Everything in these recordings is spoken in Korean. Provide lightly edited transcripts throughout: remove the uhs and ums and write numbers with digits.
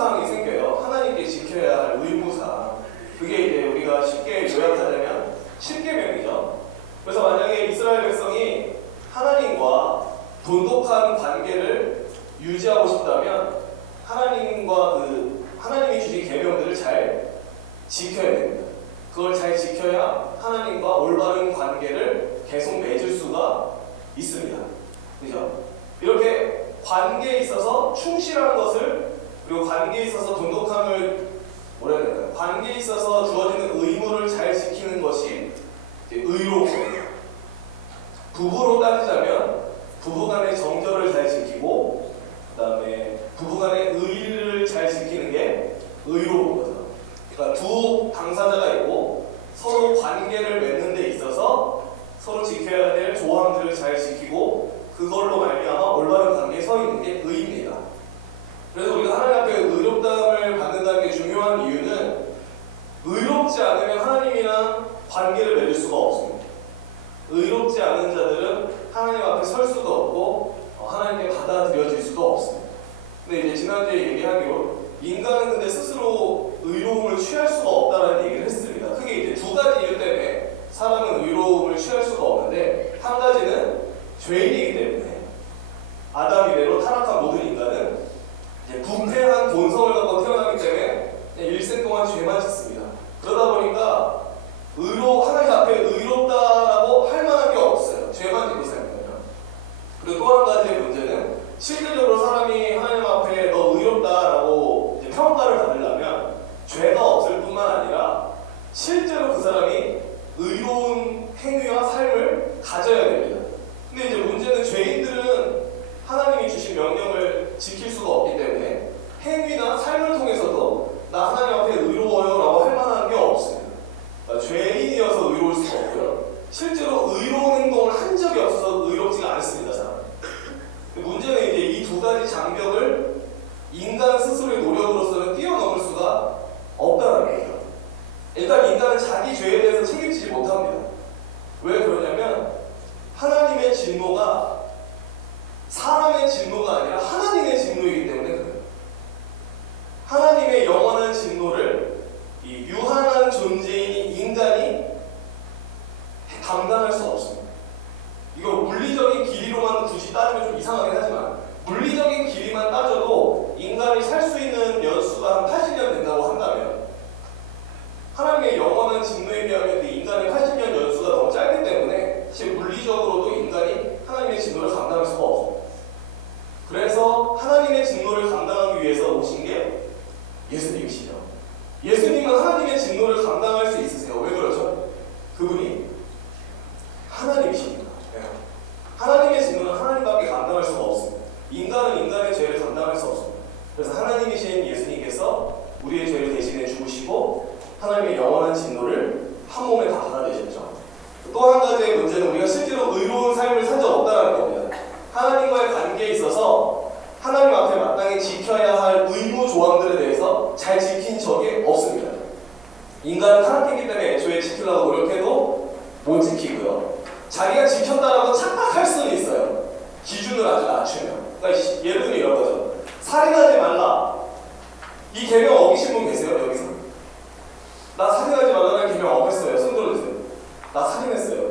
의무사항이 생겨요. 하나님께 지켜야 할 의무사항. 그게 이제 우리가 쉽게 요약하자면 10계명이죠. 그래서 만약에 이스라엘 백성이 하나님과 돈독한 관계를 유지하고 싶다면 하나님과 하나님이 주신 계명들을 잘 지켜야 됩니다. 그걸 잘 지켜야 하나님과 올바른 관계를 계속 맺을 수가 있습니다. 그죠? 이렇게 관계에 있어서 충실한 것을, 그리고 관계에 있어서 돈독함을, 뭐라 해야 될까요? 관계에 있어서 주어지는 의무를 잘 지키는 것이 의로움입니다. 부부로 따지자면 부부간의 정절을 잘 지키고, 그 다음에 부부간의 의리를 잘 지키는 게 의로운 거죠. 그러니까 두 당사자가 있고 서로 관계를 맺는 데 있어서 서로 지켜야 될 조항들을 잘 지키고 그걸로 말미암아 올바른 관계에 서 있는 게 의입니다. 그래서 우리가 하나님 앞에 의롭다함을 받는다는 게 중요한 이유는 의롭지 않으면 하나님이랑 관계를 맺을 수가 없습니다. 의롭지 않은 자들은 하나님 앞에 설 수도 없고 하나님께 받아들여질 수도 없습니다. 근데 이제 지난주에 얘기하기로 인간은 근데 스스로 의로움을 취할 수가 없다는 얘기를 했습니다. 크게 이제 두 가지 이유 때문에 사람은 의로움을 취할 수가 없는데, 한 가지는 죄인이기 때문에 아담 이래로 타락한 모든 인간은 이제 부패한 본성을 갖고 태어나기 때문에 일생 동안 죄만 짓습니다. 그러다 보니까 하나님 앞에 의롭다라고 할 만한 게 없어요. 죄만 짓고 살면. 그리고 또 한 가지의 문제는 실질적으로 사람이 하나님 앞에 너 의롭다라고 평가를 받으려면 죄가 없을 뿐만 아니라 실제로 그 사람이 의로운 행위와 삶을 가져야 됩니다. 근데 이제 문제는 죄인들은 하나님이 주신 명령을 지킬 수가 없기 때문에 행위나 삶을 통해서도 나 하나님 앞에 의로워요 라고 할 만한 게 없습니다. 그러니까 죄인이어서 의로울 수가 없고요. 실제로 의로운 행동을 한 적이 없어서 의롭지가 않습니다. 사람. 문제는 이제 이 두 가지 장벽을 인간 스스로의 노력으로서는 뛰어넘을 수가 없다는 거예요. 일단 인간은 자기 죄에 대해서 책임지지 못합니다. 왜 그러냐면 하나님의 진노가 사람의 진노가 아니라 하나님의 진노이기 때문에 그래요. 하나님의 영원한 진노를 이 유한한 존재인 인간이 감당할 수 없습니다. 이거 물리적인 길이로만 굳이 따지면 좀 이상하긴 하지만 물리적인 길이만 따져도 인간이 살 수 있는 연수가 한 80년 된다고 한다면 하나님의 영원한 진노에 비하면 인간의 80년 연수가 너무 짧기 때문에 사실 물리적으로도 인간이 하나님의 진노를 감당할 수가 없습니다. 그래서 하나님의 진노를 감당하기 위해서 오신 게 예수님이시죠. 예수님은 하나님의 진노를 감당할 수 있으세요. 왜 그러죠? 그분이 하나님이십니다. 하나님의 진노는 하나님밖에 감당할 수가 없습니다. 인간은 인간의 죄를 감당할 수 없습니다. 그래서 하나님이신 예수님께서 우리의 죄를 대신해 죽으시고 하나님의 영원한 진노를 한 몸에 다 받아내셨죠. 또 한 가지의 문제는 우리가 실제로 의로운 삶을 산 적 없다는 겁니다. 하나님과의 관계에 있어서 하나님 앞에 마땅히 지켜야 할 의무 조항들에 대해서 잘 지킨 적이 없습니다. 인간은 타락했기 때문에 애초에 지키려고 노력해도 못 지키고요. 자기가 지켰다라고 착각할 수는 있어요. 기준을 아주 낮추면. 그러니까 예를 들면 이런 거죠. 살인하지 말라. 이 계명 어기신 분 계세요? 여기서? 나 살인하지 말라는 계명 어겼어요. 손 들어주세요. 나 살인했어요.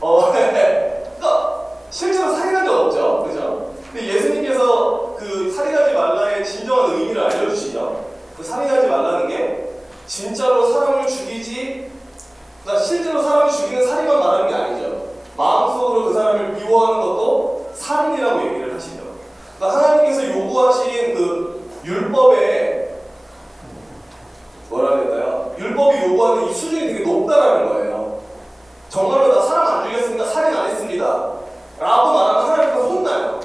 그러니까 실제로 살인한 적 없죠. 그죠? 근데 예수님께서 그 살인하지 말라의 진정한 의미를 알려주시죠. 그 살인하지 말라는 게 진짜로 사람을 죽이지, 그러니까 실제로 사람을 죽이는 살인만 말하는 게 아니죠. 마음속으로 그 사람을 미워하는 것도 살인이라고 얘기를 하시죠. 그러니까 하나님께서 요구하신 그 율법에 뭐라 해야 될까요? 율법이 요구하는 이 수준이 되게 높다라는 거예요. 정말로 나 사람 안 죽였으니까 살인 안 했습니다 라고 말하면 하나님께서 혼나요.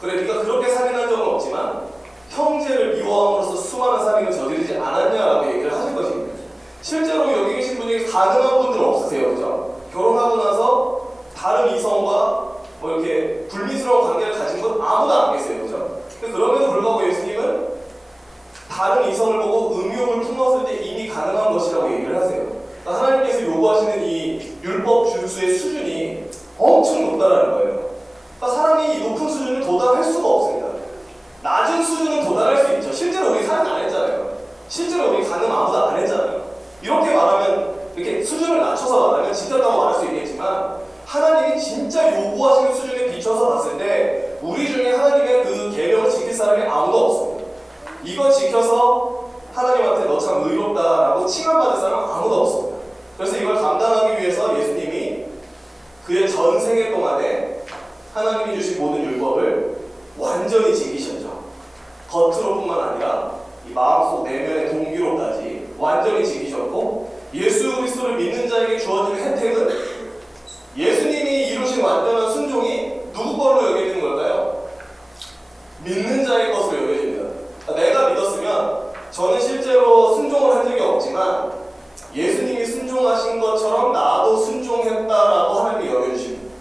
그래 네가 그렇게 살인한 적은 없지만 형제를 미워함으로써 수많은 살인을 저지르지 않았냐라고 얘기를 하실 것입니다. 실제로 여기 계신 분 중에 가능한 분들 없으세요, 그죠? 결혼하고 나서 다른 이성과 뭐 이렇게 불미스러운 관계를 가진 분 아무도 안 계세요, 그죠? 근데 그럼에도 불구하고 예수님은 다른 이성을 보고 음욕을 품었을 때 이미 가능한 것이라고 얘기를 하세요. 그러니까 수준은 도달할 수 있죠. 실제로 우리 사랑 안 했잖아요. 실제로 우리 가늠 아무도 안 했잖아요. 이렇게 말하면, 이렇게 수준을 낮춰서 말하면 지켰다고 말할 수 있겠지만, 하나님이 진짜 요구하시는 수준에 비춰서 봤을 때 우리 중에 하나님의 그 계명을 지킬 사람이 아무도 없습니다. 이거 지켜서 하나님한테 너 참 의롭다라고 칭함받을 사람은 아무도 없습니다. 그래서 이걸 감당하기 위해서 예수님이 그의 전생애 동안에 하나님이 주신 모든 율법을 완전히 지키셨죠. 겉으로뿐만 아니라 이 마음속 내면의 동기로까지 완전히 지키셨고, 예수 그리스도를 믿는 자에게 주어지는 혜택은 예수님이 이루신 완전한 순종이 누구 걸로 여겨지는 걸까요? 믿는 자의 것으로 여겨집니다. 내가 믿었으면 저는 실제로 순종을 한 적이 없지만 예수님이 순종하신 것처럼 나도 순종했다라고 하나님이 여겨주십니다.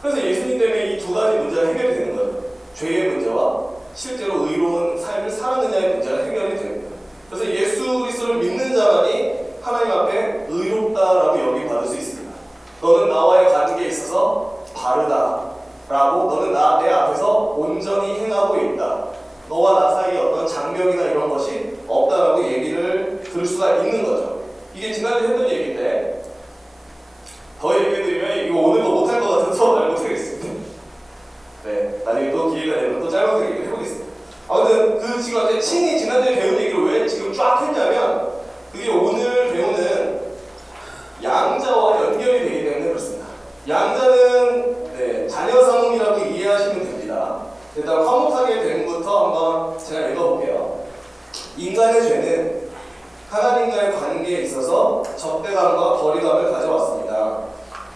그래서 예수님 때문에 이 두 가지 문제가 해결이 되는 거예요. 죄의 문제와 실제로 의로운 삶을 살았느냐의 문제가 해결이 됩니다. 그래서 예수 그리스도를 믿는 자만이 하나님 앞에 의롭다라고 여김받을 수 있습니다. 너는 나와의 관계에 있어서 바르다라고, 너는 내 앞에서 온전히 행하고 있다, 너와 나 사이에 어떤 장벽이나 이런 것이 없다라고 얘기를 들을 수가 있는 거죠. 이게 지난주에 했던 얘기인데 더 얘기해드리면 이거 오늘 거 못할 것 같아서 말 못하겠습니다. 네, 나중에 또 기회가 되면 또 짧아서 얘기를 해보겠습니다. 아무튼 그 지금 친히 지난주에 배운 얘기를 왜 지금 쫙 했냐면, 그게 오늘 배우는 양자와 연결이 되기 때문에 그렇습니다. 양자는 자녀 상음이라고 이해하시면 됩니다. 일단 화목하게 된부터 한번 제가 읽어볼게요. 인간의 죄는 하나님과의 관계에 있어서 적대감과 거리감을 가져왔습니다.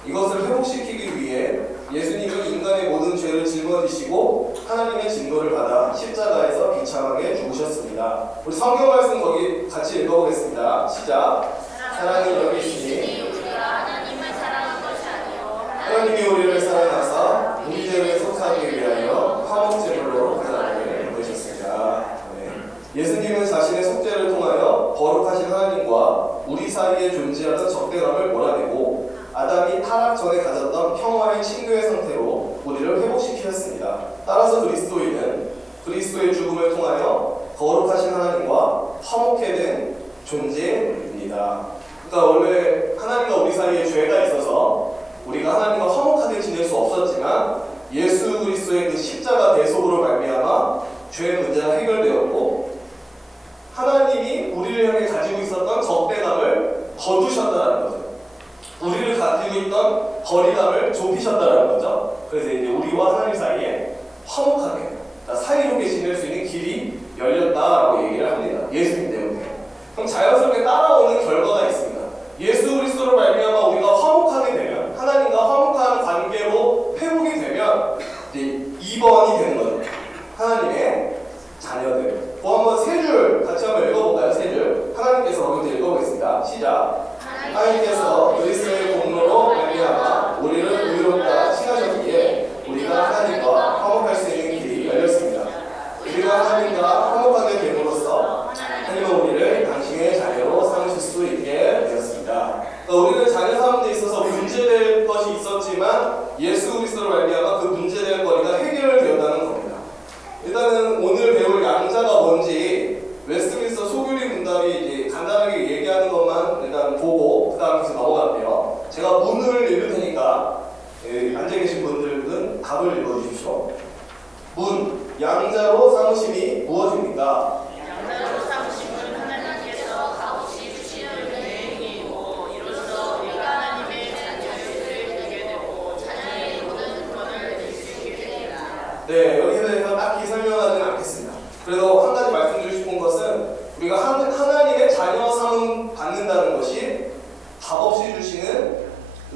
이것을 회복시키기 위해 예수님은 인간의 모든 죄를 짊어지시고 하나님의 진노를 받아 십자가에서 비참하게 죽으셨습니다. 우리 성경 말씀 거기 같이 읽어보겠습니다. 시작. 사랑이 여기 있으니 하나님이 우리를 사랑하사 우리 죄를 속하기 위하여 화목제물로 하나님을 보내셨습니다. 예수님은 자신의 속죄를 통하여 거룩하신 하나님과 우리 사이에 존재하던 적대감을 몰아내고 아담이 타락 전에 가졌던 평화의 친교의 상태로 우리를 회복시키셨습니다. 따라서 그리스도인은 그리스도의 죽음을 통하여 거룩하신 하나님과 화목해 된 존재입니다. 그러니까 원래 하나님과 우리 사이에 죄가 있어서 우리가 하나님과 화목하게 지낼 수 없었지만 예수 그리스도의 그 십자가 대속으로 말미암아 죄의 문제가 해결되었고, 하나님이 우리를 향해 가지고 있었던 적대감을 거두셨다는 거죠. 우리를 가지고 있던 거리감을 좁히셨다는 거죠. 그래서 이제 우리와 하나님 사이에 화목하게, 사이좋게 지낼 수 있는 길이 열렸다라고 얘기를 합니다. 예수님 때문에. 그럼 자연스럽게 따라오는 결과가 있습니다. 예수 그리스도로 말미암아 우리가 화목하게 되면, 하나님과 화목한 관계로 회복이 되면 이제 2번이 되는 거죠. 하나님의 자녀들. 한번 세 줄 같이 한번 읽어볼까요? 세 줄. 하나님께서 먼저 읽어보겠습니다. 시작. 하나님께서 그리스도의 공로로 말미암아 우리를 의롭다 칭하셨기에 우리가 하나님과 화목할 수 있는 길이 열렸습니다. 우리가 하나님과 화목하게 됨으로써 하나님은 우리를 당신의 자녀로 삼으실 수 있게 되었습니다. 우리는 자녀 삼는 데 있어서 문제될 것이 있었지만 예수 그리스도로 말미암아 그 문제될 거리가 해결되었다는 겁니다. 일단은 오늘 배울 양자가 뭔지 웨스트민스터 소교리 문답이 이제 간단하게 얘기하는 것만 일단 보고 그 다음에 넘어갈게요. 제가 문을 읽을 테니까 앉아 계신 분들은 답을 읽어주십시오. 문, 양자로 삼으심이 무엇입니까? 양자로 삼으심은 하나님께서 값없이 주시는 은혜이고, 이로써 우리가 하나님의 자녀들이 되게 되고 자녀의 모든 구원을 얻을 수 있게 됩니다. 네, 여기에 대해서 딱히 설명하지는 않겠습니다. 그래도 한 가지 말씀드리고 싶은 것은 우리가 하나님의 자녀 삼음 받는다는 것이 값없이 주시는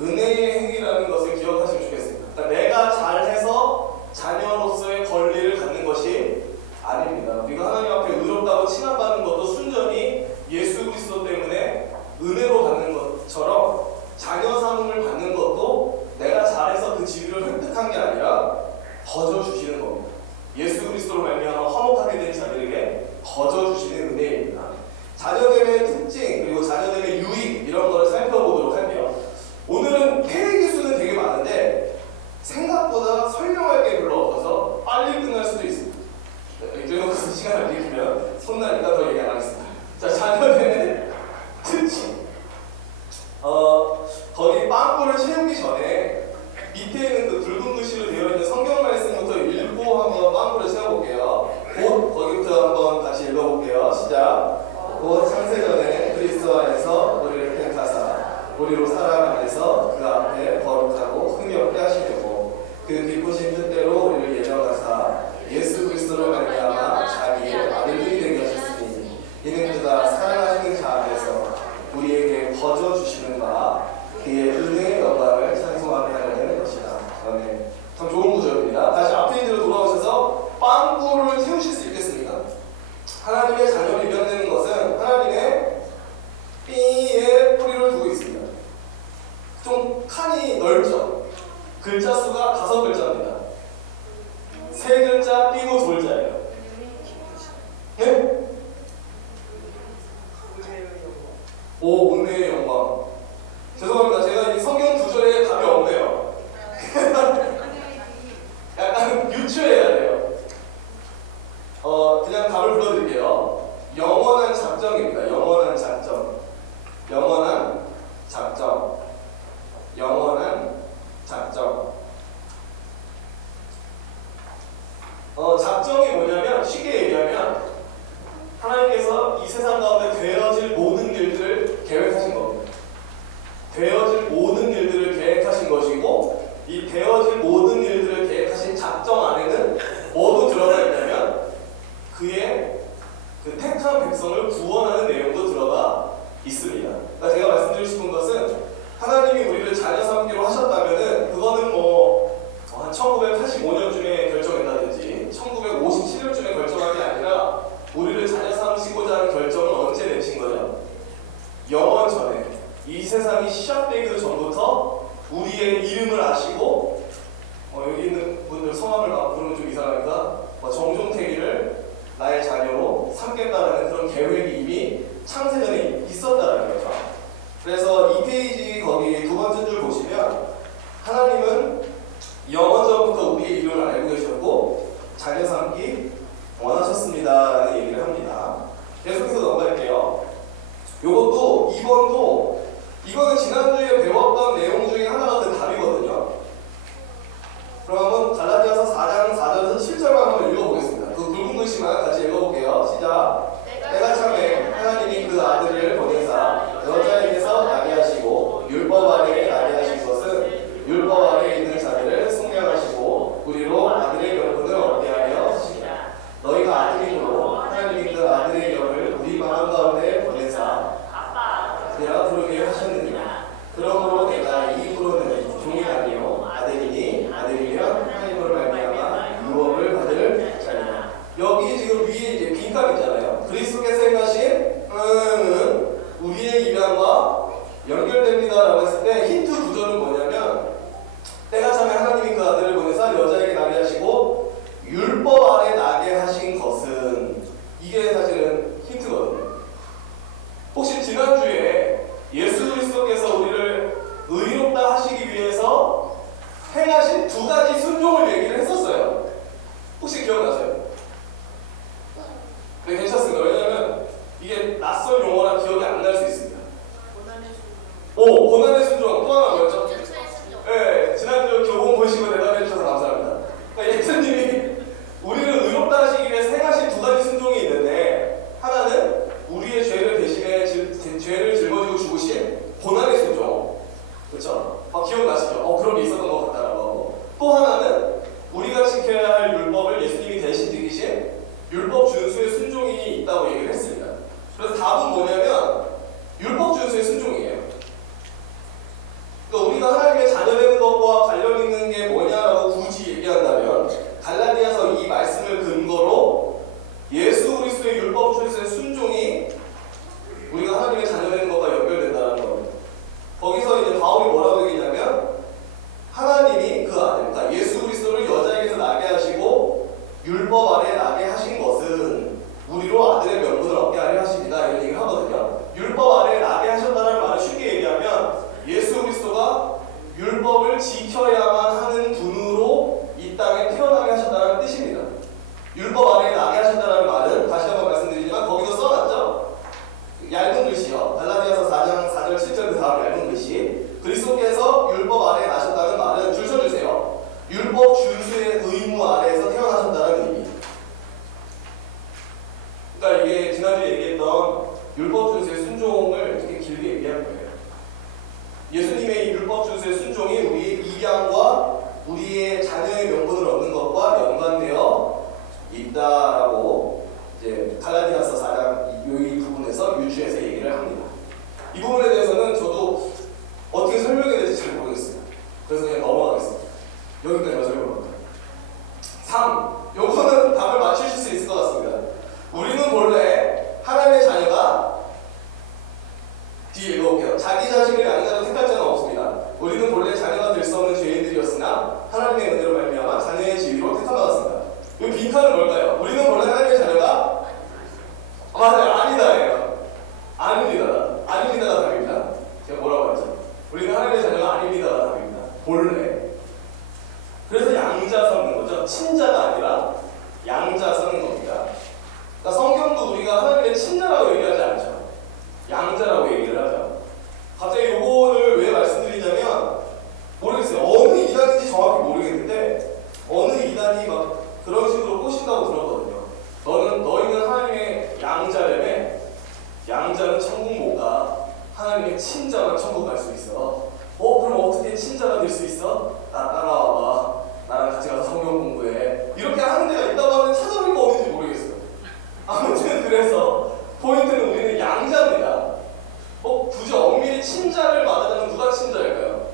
은혜의 행위라는 것을 기억하시면 좋겠습니다. 그러니까 내가 잘해서 자녀로서의 권리를 갖는 것이 아닙니다. 우리가 하나님 앞에 의롭다고 칭함받는 것도 순전히 예수 그리스도 때문에 은혜로 받는 것처럼 자녀 삼음을 받는 것도 내가 잘해서 그 지위를 획득한 게 아니라 거저 주시는 겁니다. 예수 그리스도로 말미암아 화목하게 된 자들에게 벌써 시간을 들이키면 혼나니까 더 얘기 안 하겠습니다. 자, 자녀되는 특징. 거기 빵꾸를 채우기 전에 밑에 있는 그 붉은 글씨로 되어 있는 성경 말씀부터 읽고 한번 빵꾸를 채워볼게요. 곧 거기부터 한번 같이 읽어볼게요. 시작. 곧 창세전에 그리스도 안에서 우리를 택하사 우리로 사랑 안에서 그 앞에 거룩하고 흥미롭게 하시려고 그 기쁘신 뜻대로 우리를 예정하사 예수 그리스도로 말미암아 자기의 아들들이 되게 하셨으니 이는 그가 사랑하시는 자 안에서 우리에게 거저 주시는 바 그의 은혜의 영광을 찬송하게 하려는 것이다. 아멘. 참 좋은 구절입니다. 다시 앞페이지로 돌아오셔서 빵꾸를 채우실 수 있겠습니까? 하나님의 자녀로 입양되는 것은 하나님의 삐에 뿌리를 두고 있습니다. 좀 칸이 넓죠? 글자 수가 5글자입니다. 3글자 삐고 돌자예요. 네? 오, 은혜의 영광. 죄송합니다. 제가 이 성경 구절에 답이 없네요. 약간 유추해야 돼요. 그냥 답을 불러드릴게요. 영원한 작정입니다. 영원한 작정. 영원한 작정. 영원한 작정. 작정이 뭐냐면 쉽게 얘기하면 하나님께서 이 세상 가운데 되어질 모든 일들을 계획하신 겁니다. 되어질 모든 일들을 계획하신 것이고 이 되어질 모든 일들을 계획하신 작정 안에는 뭐도 들어가 있냐면 그의 그 택한 백성을 구원하는 내용도 들어가 있습니다. 그러니까 제가 말씀드리고 싶은 것은 하나님이 우리를 자녀 삼기로 하셨다면은 그거는 한 1985년쯤에 결정했다든지 1957년쯤에 결정한 게 아니라 우리를 자녀 삼으시고자 하는 결정을 언제 내신 거죠? 영원 전에 이 세상이 시작되기도 전부터 우리의 이름을 아시고 여기 있는 분들 성함을 막 부르면 좀 이상하니까 정종택이를 나의 자녀로 삼겠다라는 그런 계획이 이미 창세전에 있었다는 거죠. 그래서 이 페이지 거기 두 번째 줄 보시면 하나님은 영원 전부터 우리의 이름을 알고 계셨고 자녀 삼기 원하셨습니다라는 얘기를 합니다. 계속해서 넘어갈게요. 요것도 2번도 이거는 지난주에 배웠던 내용 중에 하나가 그 답이거든요. 그러면 갈라디아서 4장 4절에서 7절만 한번 읽어보겠습니다. 그 굵은 글씨만 같이 읽어볼게요. 시작. 때가 참에 하나님이 그 아들을 보내사 여자에게서 나게 하시고 율법 아래 나게 하신 것은 율법 아래 있는 자들을 속량하시고 우리로 아들의 결혼을 얻게 하려 하시니라. 너희가 아들이므로 하나님이 그 아들의 영을 우리 마음 가운데 보내사 내가 부르게 하셨느니라. 그러므로 내가 이 부르는 종이 아니요 아들이니 아들이면 하나님으로 말미암아 유업을 받을 자니라. 여기 지금 위에 이제 빈칸 있잖아요. 그리스도께서 행하신 우리의 입양과 연결됩니다라고 했을 때 힌트 구절은 뭐냐면 때가 참에 하나님이 그 아들을 보내사 여자에게 나게 하시고 율법 아래 나게 하신 것은 이게 사실은 힌트거든요. 혹시 지난주에 예수 그리스도께서 우리를 의롭다 하시기 위해서 행하신 2가지 순종을 얘기를 했었어요. 혹시 기억나세요? 네, 괜찮습니다. 왜냐하면 이게 낯선 용어라 기억이 안 날 수 있습니다. 고난의 순종. 또 하나 뭐였죠? 네, 지난주 교본 보시고 대답해 주셔서 감사합니다. 그러니까 예수님이 우리를 의롭다 하시기 위해서 행하신 2가지 순종이 있는데 하나는 우리의 죄를 대신해 죄를 짊어지고 죽으신 고난의 순종. 그렇죠? 기억나시죠? 그런 게 있었던 것 같다라고 하고. 또 하나는 우리가 지켜야 할 율법을 예수님이 대신 지키신 율법 준수의 순종이 있다고 얘기를 했습니다. 그래서 답은 뭐냐면 율법 준수의 순종이에요. 그러니까 우리가 하나님의 자녀되는 것과 관련 있는 게 뭐냐라고 굳이 얘기한다면 갈라디아서 이 말씀을 근거로 예수 그리스도의 율법 준수의 순종이 우리가 하나님의 자녀되는 것과 연결된다는 겁니다. 거기서 이제 바울이 뭐라고 얘기냐면 하나님이 그 아들, 그러니까 예수 그리스도를 여자에게서 나게 하시고 율법 아래 나게 하신 것은 우리로 아들의 명분을 얻게 하려 하십니다. 이런 얘기를 하거든요. 율법 아래 나게 하셨다는 말을 쉽게 얘기하면 예수 그리스도가 율법을 지켜야만 그러니까 이게 지난주에 얘기했던 율법 준수의 순종을 이렇게 길게 얘기한 거예요. 예수님의 율법 준수의 순종이 우리의 입양과 우리의 자녀의 명분을 얻는 것과 연관되어 있다라고 이제 갈라디아서 4장 이 부분에서 유추해서 얘기를 합니다. 이 부분에 대해서는 저도 어떻게 설명해야 될지 잘 모르겠어요. 그래서 그냥 넘어가겠습니다. 여기까지만 설명합니다. 3. 요거는 답을 맞추실 수 있을 것 같습니다. 우리는 본래 하나님의 자녀가 뒤에 읽어볼게요. 자기 자신을 양자로 택할 자는 없습니다. 우리는 본래 자녀가 될 수 없는 죄인들이었으나 하나님의 은혜로 말미암아 자녀의 지위로 택함받았습니다. 이 빈칸은 뭘까요? 우리는 본래 하나님의 자녀가 맞아요. 아니다예요. 아닙니다. 아닙니다가 답입니다. 제가 뭐라고 했죠? 우리는 하나님의 자녀가 아닙니다가 답입니다. 본래. 그래서 양자 섞는 거죠. 친자가 아니라 양자 섞는 겁니다. 그러니까 성경도 우리가 하나님의 친자라고 얘기하지 않죠. 양자라고 얘기를 하죠. 갑자기 요거를 왜 말씀드리냐면 모르겠어요. 어느 이단인지 정확히 모르겠는데 어느 이단이 막 그런 식으로 꼬신다고 들었거든요. 너희는 하나님의 양자라며 양자는 천국 못 가. 하나님의 친자만 천국 갈 수 있어. 그럼 어떻게 친자가 될 수 있어? 나 따라와봐. 나랑 같이 가서 성경 공부해. 이렇게 하는 데가 있다고 하면 찾아보니까 어딘지 모르겠어요. 아무튼 그래서 포인트는 우리는 양자입니다. 굳이 엄밀히 친자를 말하자면 누가 친자일까요?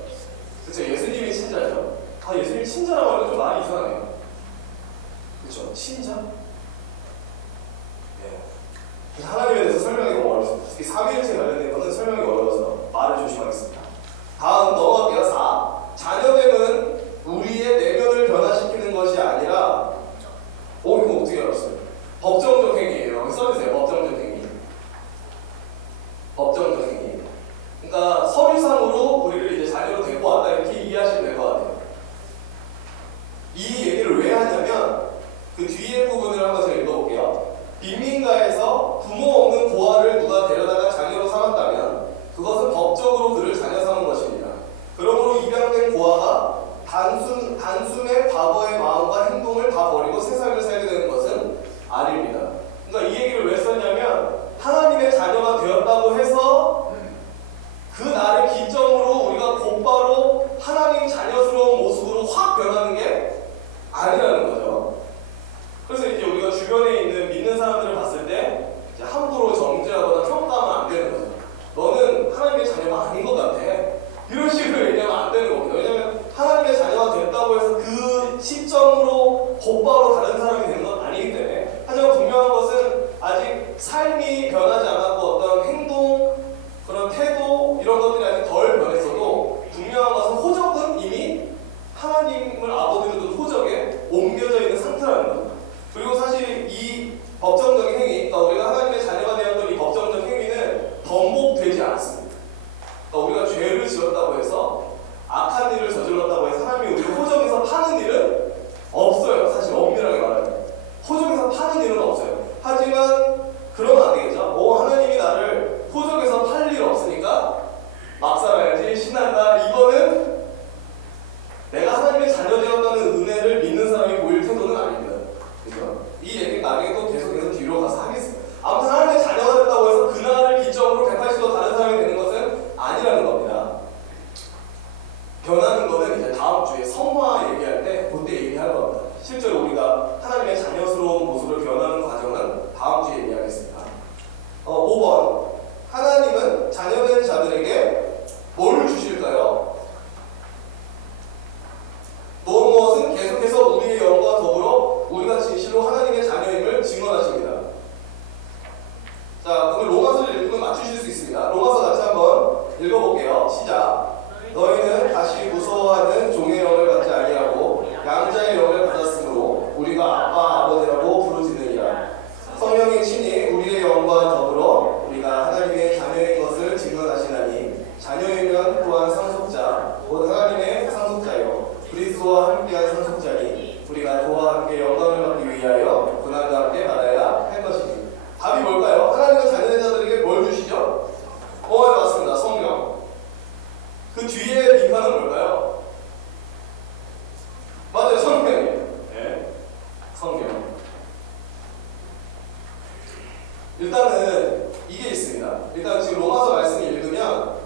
그쵸, 예수님이 친자죠. 예수님 친자라고 하면 좀 많이 이상하네요. 그쵸, 친자? 네. 하나님에 대해서 설명하기가 너무 어렵습니다. 특히 삼위일체 관련된 것은 설명이 어려워서 말을 조심하겠습니다. 다음 넘어갈게요. 4. 자녀됨은 우리의 내면을 변화시키는 것이 아니라 이거 어떻게 알았어요? 법정적 행위예요. 써주세요. 법정적 행위. 법정적 행위. 그러니까 서류상으로 우리를 이제 자녀로 데리고 왔다 이렇게 이해하시면 될 것 같아요. 이 얘기를 왜 하냐면 그 뒤에 부분을 한번 제가 읽어볼게요. 빈민가에서 부모 없는 고아를 누가 데려다가 자녀로 삼았다면 그것은 법적으로 그를 자녀 삼은 것입니다. 그러므로 입양된 고아가 단숨에 과거의 마음과 행동을 다 버리고 새 삶을 살게 되는 것은 아닙니다. 그러니까 이 얘기를 왜 썼냐면 하나님의 자녀가 되었다고 해서 그 날을 기점으로 우리가 곧바로 하나님 자녀스러운 모습으로 확 변하는 게 아니라는 거죠. 그래서 이제 우리가 주변에 있는 믿는 사람들을 봤을 때 이제 함부로 정죄하거나 평가하면 안 되는 거죠. 너는 하나님의 자녀가 아닌 것 같아. 이런 식으로 얘기하면 안 되는 겁니다. 왜냐하면 하나님의 자녀가 됐다고 해서 그 시점으로 곧바로 다른 사람이 되는 건 아니기 때문에. 하지만 분명한 것은 아직 삶이 변하지 않았고 어떤 행동, 그런 태도 이런 것들이 아직 덜 변했어도 분명한 것은 호적은 이미 하나님을 아버지로 둔 호적에 옮겨져 있는 상태라는 겁니다. 그리고 사실 이 법정적인 행위, 그러니까 우리가 하나님의 자녀가 되었던 이 법정적 행위는 번복되지 않습니다. 그러니까 우리가 죄를 지었다고 해서 악한 일을 저질렀다고 해서 하나님이 우리를 호적에서 파는 일은 없어요. 사실 엄밀하게 말하면 호적에서 파는 일은 없어요. 하지만 그러면 안 되겠죠. 하나님이 나를 호적에서 팔 일 없으니까 막 살아야지 신난다. 이거는 내가 하나님의 자녀 되었다는 은혜를 믿는 사람이 보일 태도는 아닙니다. 그죠? 이 얘기 나중에 또 계속해서 뒤로 가서 하겠습니다. 아무튼 하나님의 자녀가 됐다고 해서 그날을 기점으로 180도 다른 사람이 되는 것은 아니라는 겁니다. 변하는 거는 이제 다음 주에 성화 얘기할 때 그때 얘기할 겁니다. 실제로 우리가 하나님의 자녀스러운 모습을 변하는 과정은 다음 주에 얘기하겠습니다. 5번. 하나님은 자녀된 자들에게 뭘 주실까요? 무엇은 계속해서 우리의 영과 더불어 우리가 진실로 하나님의 자녀임을 증언하십니다. 자, 그럼 로마서를 읽으면 맞추실 수 있습니다. 로마서 같이 한번 읽어볼게요. 시작. 너희는 다시 무서워하는 종의 영을 받지 아니하고 양자의 영을 받았으므로 우리가 아빠 아버지라고 부르짖느니라. 성령이 친히 우리의 영과 더불어 우리가 하나님의 자녀인 것을 증언하시나니 자녀이면 또한 상속자 곧 하나님의 상속자요 그리스도와 함께한 상속자니 우리가 그와 함께 영광을 받기 위하여 고난과 함께 받아야 할 것이니. 답이 뭘까요? 하나님은 자녀된 자들에게 뭘 주시죠? 맞습니다. 성령. 그 뒤에 빈칸은 뭘까요? 맞아요. 성령이에요. 네. 성령. 일단은 이게 있습니다. 일단 지금 로마서 말씀을 읽으면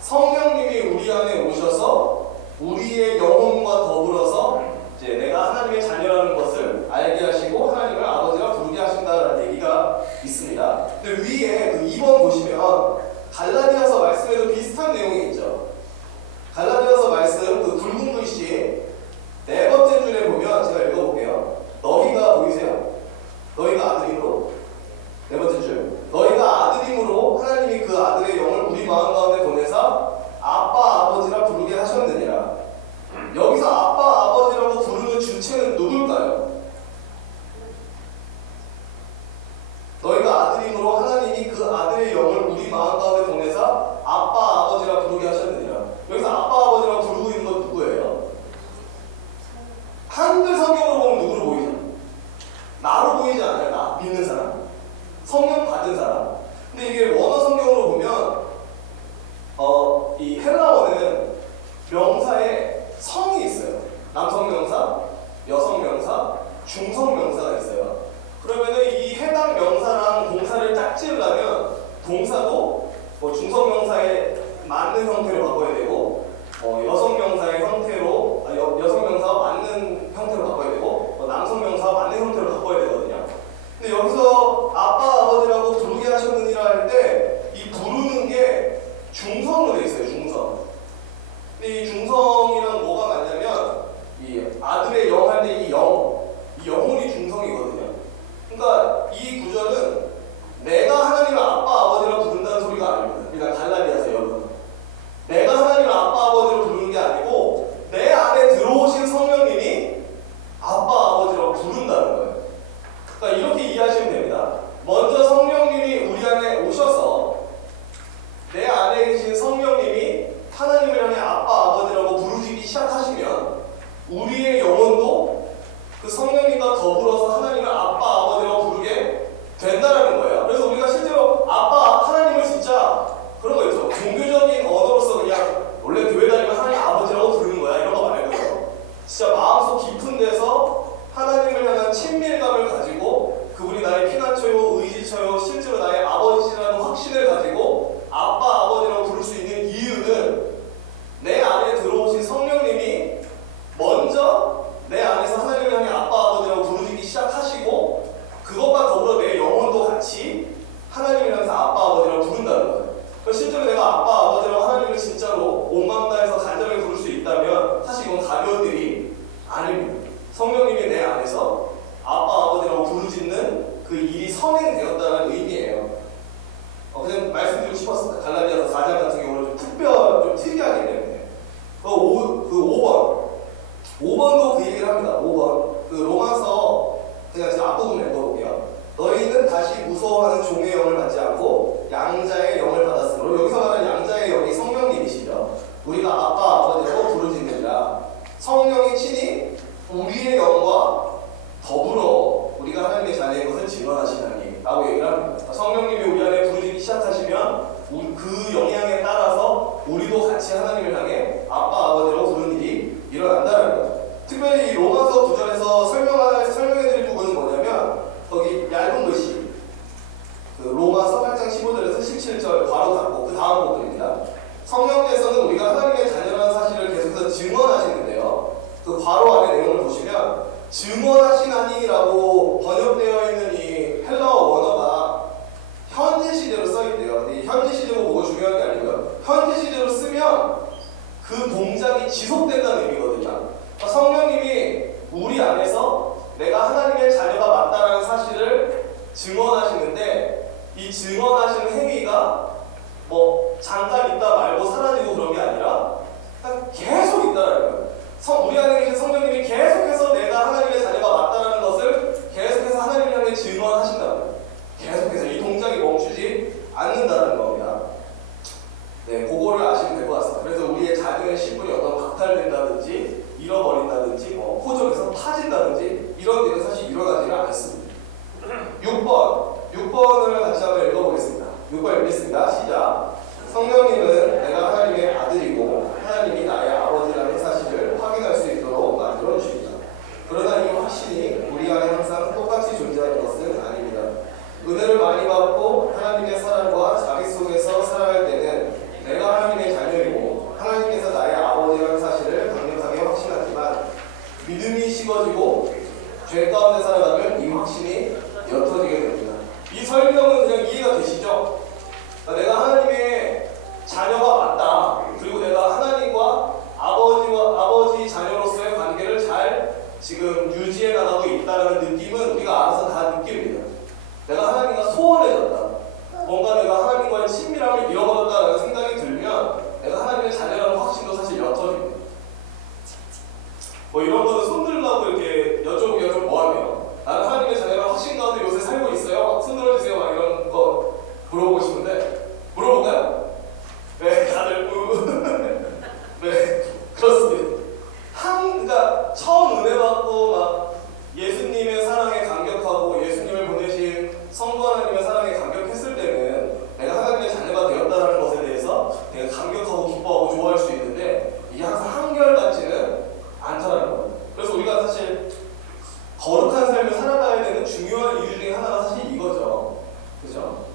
성령님이 우리 안에 오셔서 우리의 영혼과 더불어서 이제 내가 하나님의 자녀라는 것을 알게 하시고 하나님을 아버지라 부르게 하신다는 얘기가 있습니다. 근데 위에 그 2번 보시면 갈라디아서 말씀에도 비슷한 내용이 있죠. 갈라디아서 말씀 그 굵은 글씨 네 번째 줄에 보면 제가 읽어볼게요. 너희가 보이세요? 너희가 아들임으로 네 번째 줄 너희가 아들임으로 하나님이 그 아들의 영을 우리 마음 가운데 보내사 아빠 아버지라 부르게 하셨느니라. 여기서 아빠 아버지라고 부르는 주체는 누굴까요? 너희가 아들임으로 하나님이 그 아들의 영을 우리 마음 가운데 보내사 아빠 아버지라 부르게 하셨느니라. 여기서 아빠 아버지라 부르고 있는 건 누구예요? 한글 성경으로 보면 누구로 보이죠? 나로 보이지 않아요? 나 믿는 사람, 성령 받은 사람. 근데 이게 원어 성경으로 보면 이 헬라어는 명사에 성이 있어요. 남성 명사, 여성 명사, 중성 명사가 있어요. 그러면은 이 해당 명사랑 동사를 짝지으려면 동사도 중성 명사에 맞는 형태로 바꿔야 되고 여성 명사의 형태로 여성 명사와 맞는 형태로 바꿔야 되고 남성 명사와 맞는 형태로 바꿔야 되거든요. 근데 여기서 아빠 아버지라고 부르게 하셨느니라 할 때 이 부르는 게 중성으로 돼 있어요. 중성. 근데 이 중성이랑 뭐가 맞냐면 이 아들의 영 할 때 이 영혼이 중성이거든요. 그러니까 이 구절은 내가 하나님을 아빠 아버지라고 부른다는 소리가 아닙니다. 그러니까 갈라디아서 여러분. 내가 하나님을 아빠 아버지로 부르는 게 아니고 내 안에 들어오신 성령님이 아빠 아버지라고 부른다는 거예요. 그러니까 이렇게 이해하시면 됩니다. 먼저 성령님이 우리 안에 오셔서 내 안에 계신 성령님이 하나님을 향해 아빠 아버지라고 부르시기 시작하시면 우리의 영혼도 그 성령님과 더불어서 하나님을 아빠 아버지라고 부르게 된다는 거예요. 그래서 우리가 실제로 아빠 하나님을 진짜 그런 거 있죠. 종교적인 언어로서 그냥 원래 교회 다니면 하나님 아버지라고 부르는 거야 이런 거 말고요. 진짜 마음속 깊은 데서 하나님을 향한 친밀감을 가지고 그분이 나의 피난처요 의지처요 실제로 나의 아버지라는 확신을 가지고 아빠 아버지라고 부를 수 있는 이유는 내 안에 들어오신 성령님이 먼저 내 안에서 하나님을 향해 아빠 아버지라고 부르기 시작하시고 그것과 더불어 내 영혼도 같이 하나님을 향해서 아빠 아버지라고 부른다는 거예요. 실제로 내가 아빠 아버지라고 하나님을 진짜로 온 마음 다해서 간절하게 부를 수 있다면 사실 이건 가벼운 일이 아닙니다. 성령님이 내 안에서 아빠 아버지라고 부르짖는 그 일이 선행되었다는 의미예요. 그냥 말씀드리고 싶었습니다. 갈라디아서 4장 같은 경우는 좀 특이하기 때문에 그 5번도 그 얘기를 합니다. 5번 그 로마서 제가 지금 앞부분 읽어볼게요. 너희는 다시 무서워하는 종의 영을 받지 않고 양자의 영을 받았으므로 여기서 말하는 양자의 영이 성령님이시죠. 우리가 아빠 아버지라고 부르짖느니라. 성령이 친히 우리의 영과 더불어 우리가 하나님의 자녀인 것을 증언하시나니 라고 얘기를 합니다. 성령님이 우리 안에 부르짖기 시작하시면 그 영향에 따라서 우리도 같이 하나님을 향해 아빠 아버지라고 부르는 일이 일어난다는 거죠. 특별히 이 로마서 9절에서 설명해드릴 부분은 뭐냐면 거기 얇은 글씨 그 로마서 8장 15절에서 17절 바로 닫고 그 다음 부분입니다. 성령께서는 우리가 하나님의 자녀라는 사실을 계속해서 증언하시는데요. 그 괄호 안에 내용을 보시면 증언하시나니라고 번역되어 있는 이 헬라어 원어가 현재 시제로 써있대요. 근데 이 현재 시제가 뭐가 중요한 게 아니고요. 현재 시제로 쓰면 그 동작이 지속된다는 의미거든요. 그러니까 성령님이 우리 안에서 내가 하나님의 자녀가 맞다라는 사실을 증언하시는데 이 증언하시는 행위가 뭐 잠깐 있다 말고 사라지고 그런 게 아니라 계속 있다라는 거예요. 우리 안에 계신 성령님이 계속해서 내가 하나님의 자녀가 맞다라는 것을 계속해서 하나님을 향해 증언하신다는 거예요. 계속해서 이 동작이 멈추지 않는다는 겁니다. 네, 그거를 아시면 될 것 같습니다. 그래서 우리의 자녀의 신분이 어떤 박탈된다든지 잃어버린다든지 호적에서 파진다든지 이런 일은 사실 일어나지는 않습니다. 6번을 같이 한번 읽어보겠습니다. 6번 읽겠습니다. 시작. 성령님은 내가 하나님의 아들이고 하나님이 나의 아버지라는 사실을 확인할 수 있도록 만들어 주십니다. 그러나 이 확신이 우리 안에 항상 똑같이 존재하는 것은 아닙니다. 은혜를 많이 받고 하나님의 사랑과 자비 속에서 살아갈 때는 내가 하나님의 자녀이고 하나님께서 나의 아버지라는 사실을 강력하게 확신하지만 믿음이 식어지고 죄 가운데 살아가면 이 확신이 옅어지게 됩니다. 이 설명은 그냥 이해가 되시죠? 내가 하나님의 자녀가 맞다. 그리고 내가 하나님과 아버지 자녀로서의 관계를 잘 지금 유지해 나가고 있다는 느낌은 우리가 알아서 다 느낍니다. 내가 하나님과 소원해졌다. 뭔가 내가 하나님과의 친밀함을 잃어버렸다는 생각이 들면 내가 하나님의 자녀라는 확신도 사실 옅어집니다. 뭐 이런 거는 손 들라고 이렇게 여쭤보기가 좀 뭐하네요. 나는 하나님의 자녀라는 확신 가운데 요새 살고 있어요. 손 들어주세요. 막 이런 거 물어보시는데 물어볼까요? 네, 다들 네, 그렇습니다. 그러니까 처음 은혜 받고 막 예수님의 사랑에 감격하고 예수님을 보내신 성부 하나님의 사랑에 감격했을 때는 내가 하나님의 자녀가 되었다는 것에 대해서 내가 감격하고 기뻐하고 좋아할 수 있는데 이게 항상 한결같지는 않다는 거예요. 그래서 우리가 사실 거룩한 삶을 살아가야 되는 중요한 이유 중에 하나가 사실 이거죠. 그죠?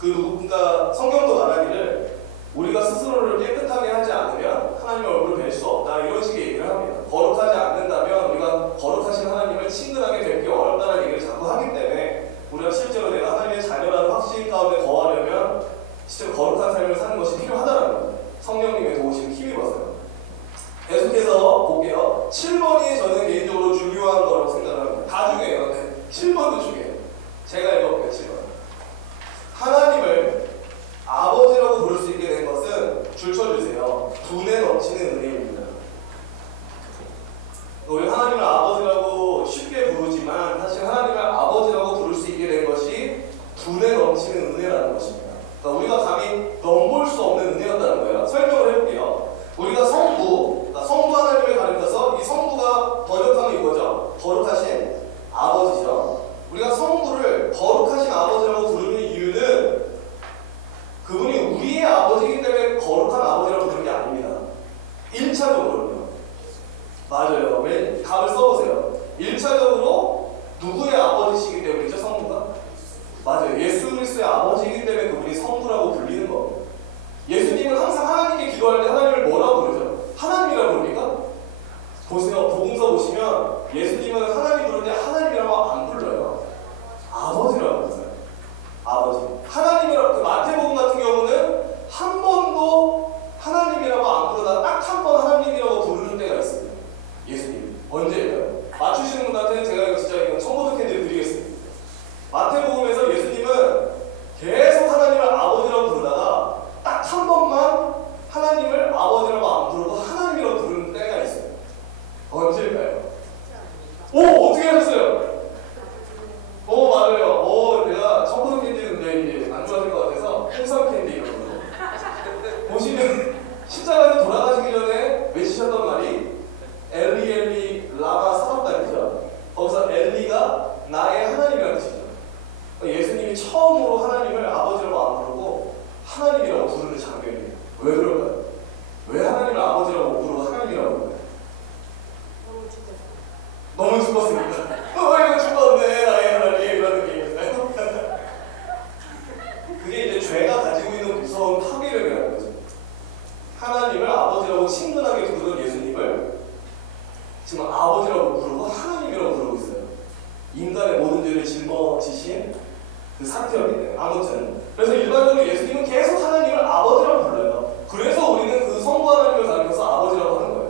그 누군가 성경도 말하기를 우리가 스스로를 깨끗하게 하지 않으면 하나님의 얼굴을 뵐 수 없다 이런 식의 얘기를 합니다. 거룩하지 않는다면 우리가 거룩하신 하나님을 친근하게 뵙기 어렵다는 얘기를 자꾸 하기 때문에 우리가 실제로 내가 하나님의 자녀라는 확신 가운데 거하려면 실제로 거룩한 삶을 사는 것이 필요하다는 겁니다. 성령님의 도우심을 힘입어서요. 계속해서 볼게요. 7번이 저는 개인적으로 중요한 거라고 생각합니다. 다 중요해요. 7번도 중요해요. 제가 읽어볼게요. 7번. 하나님을 아버지라고 부를 수 있게 된 것은 줄쳐주세요. 분에 넘치는 은혜입니다. 우리 하나님을 아버지라고 쉽게 부르지만 사실 하나님을 아버지라고 부를 수 있게 된 것이 분에 넘치는 은혜라는 것입니다. 그러니까 우리가 감히 넘볼 수 없는 은혜였다는 거예요. 설명을 해볼게요. 우리가 성부 하나님을 가리켜서 이 성부가 번역하면 이거죠. 거룩하신 아버지죠. 우리가 성부를 거룩하신 아버지라고 부르는 이유는 그분이 우리의 아버지이기 때문에 거룩한 아버지라고 부르는 게 아닙니다. 1차적으로요. 맞아요. 왜? 답을 써보세요. 1차적으로 누구의 아버지시기 때문이죠, 성부가? 맞아요. 예수 그리스도의 아버지이기 때문에 그분이 성부라고 불리는 겁니다. 예수님은 항상 하나님께 기도할 때 하나님을 뭐라고 부르죠? 하나님이라고 부릅니까? 보세요. 복음서 보시면 예수님은 하나님 부를 때 하나님이라고 안 불러요. 아버지라고 불러요. 아버지. 하나님이라고, 그 마태복음 같은 경우는 한 번도 하나님이라고 안 부르다 딱 한 번 하나님이라고 부르는 때가 있습니다. 예수님. 언제일까요? 맞추시는 분한테는 제가 이거 진짜 이건 청보도 캔디 드리겠습니다. 마태복음에서 예수님은 계속 하나님을 아버지라고 부르다가 딱 한 번만 하나님을 아버지라고 안 부르고 하나님이라고 부르는 때가 있어요. 언제일까요? 오! 어떻게 하셨어요? 오, 맞아요. 오, 내가 청포도 캔디는 이제 안 좋아질 것 같아서 홍삼 캔디 이런 거. 보시면 십자가에서 돌아가시기 전에 외치셨던 말이 엘리 엘리 라마 사박단이죠. 거기서 엘리가 나의 하나님이라는 뜻이죠. 예수님이 처음으로 하나님을 아버지라고 안 부르고 하나님이라고 부르는 장면이에요. 왜 그럴까요? 왜 하나님을 아버지라고 부르고 하나님이라고 부르나요? 너무 죽었습니다. 이거 죽었네 나의 하나님 이런 느낌이었어요. 그게 이제 죄가 가지고 있는 무서운 파괴력을 하는 거죠. 하나님을 아버지라고 친근하게 부르던 예수님을 지금 아버지라고 부르고 하나님이라고 부르고 있어요. 인간의 모든 죄를 짊어지신 그 사태였기 때문에. 아무튼 그래서 일반적으로 예수님은 계속 하나님을 아버지라고 불러요. 그래서 우리는 그 성부 하나님을 가리켜서 아버지라고 하는 거예요.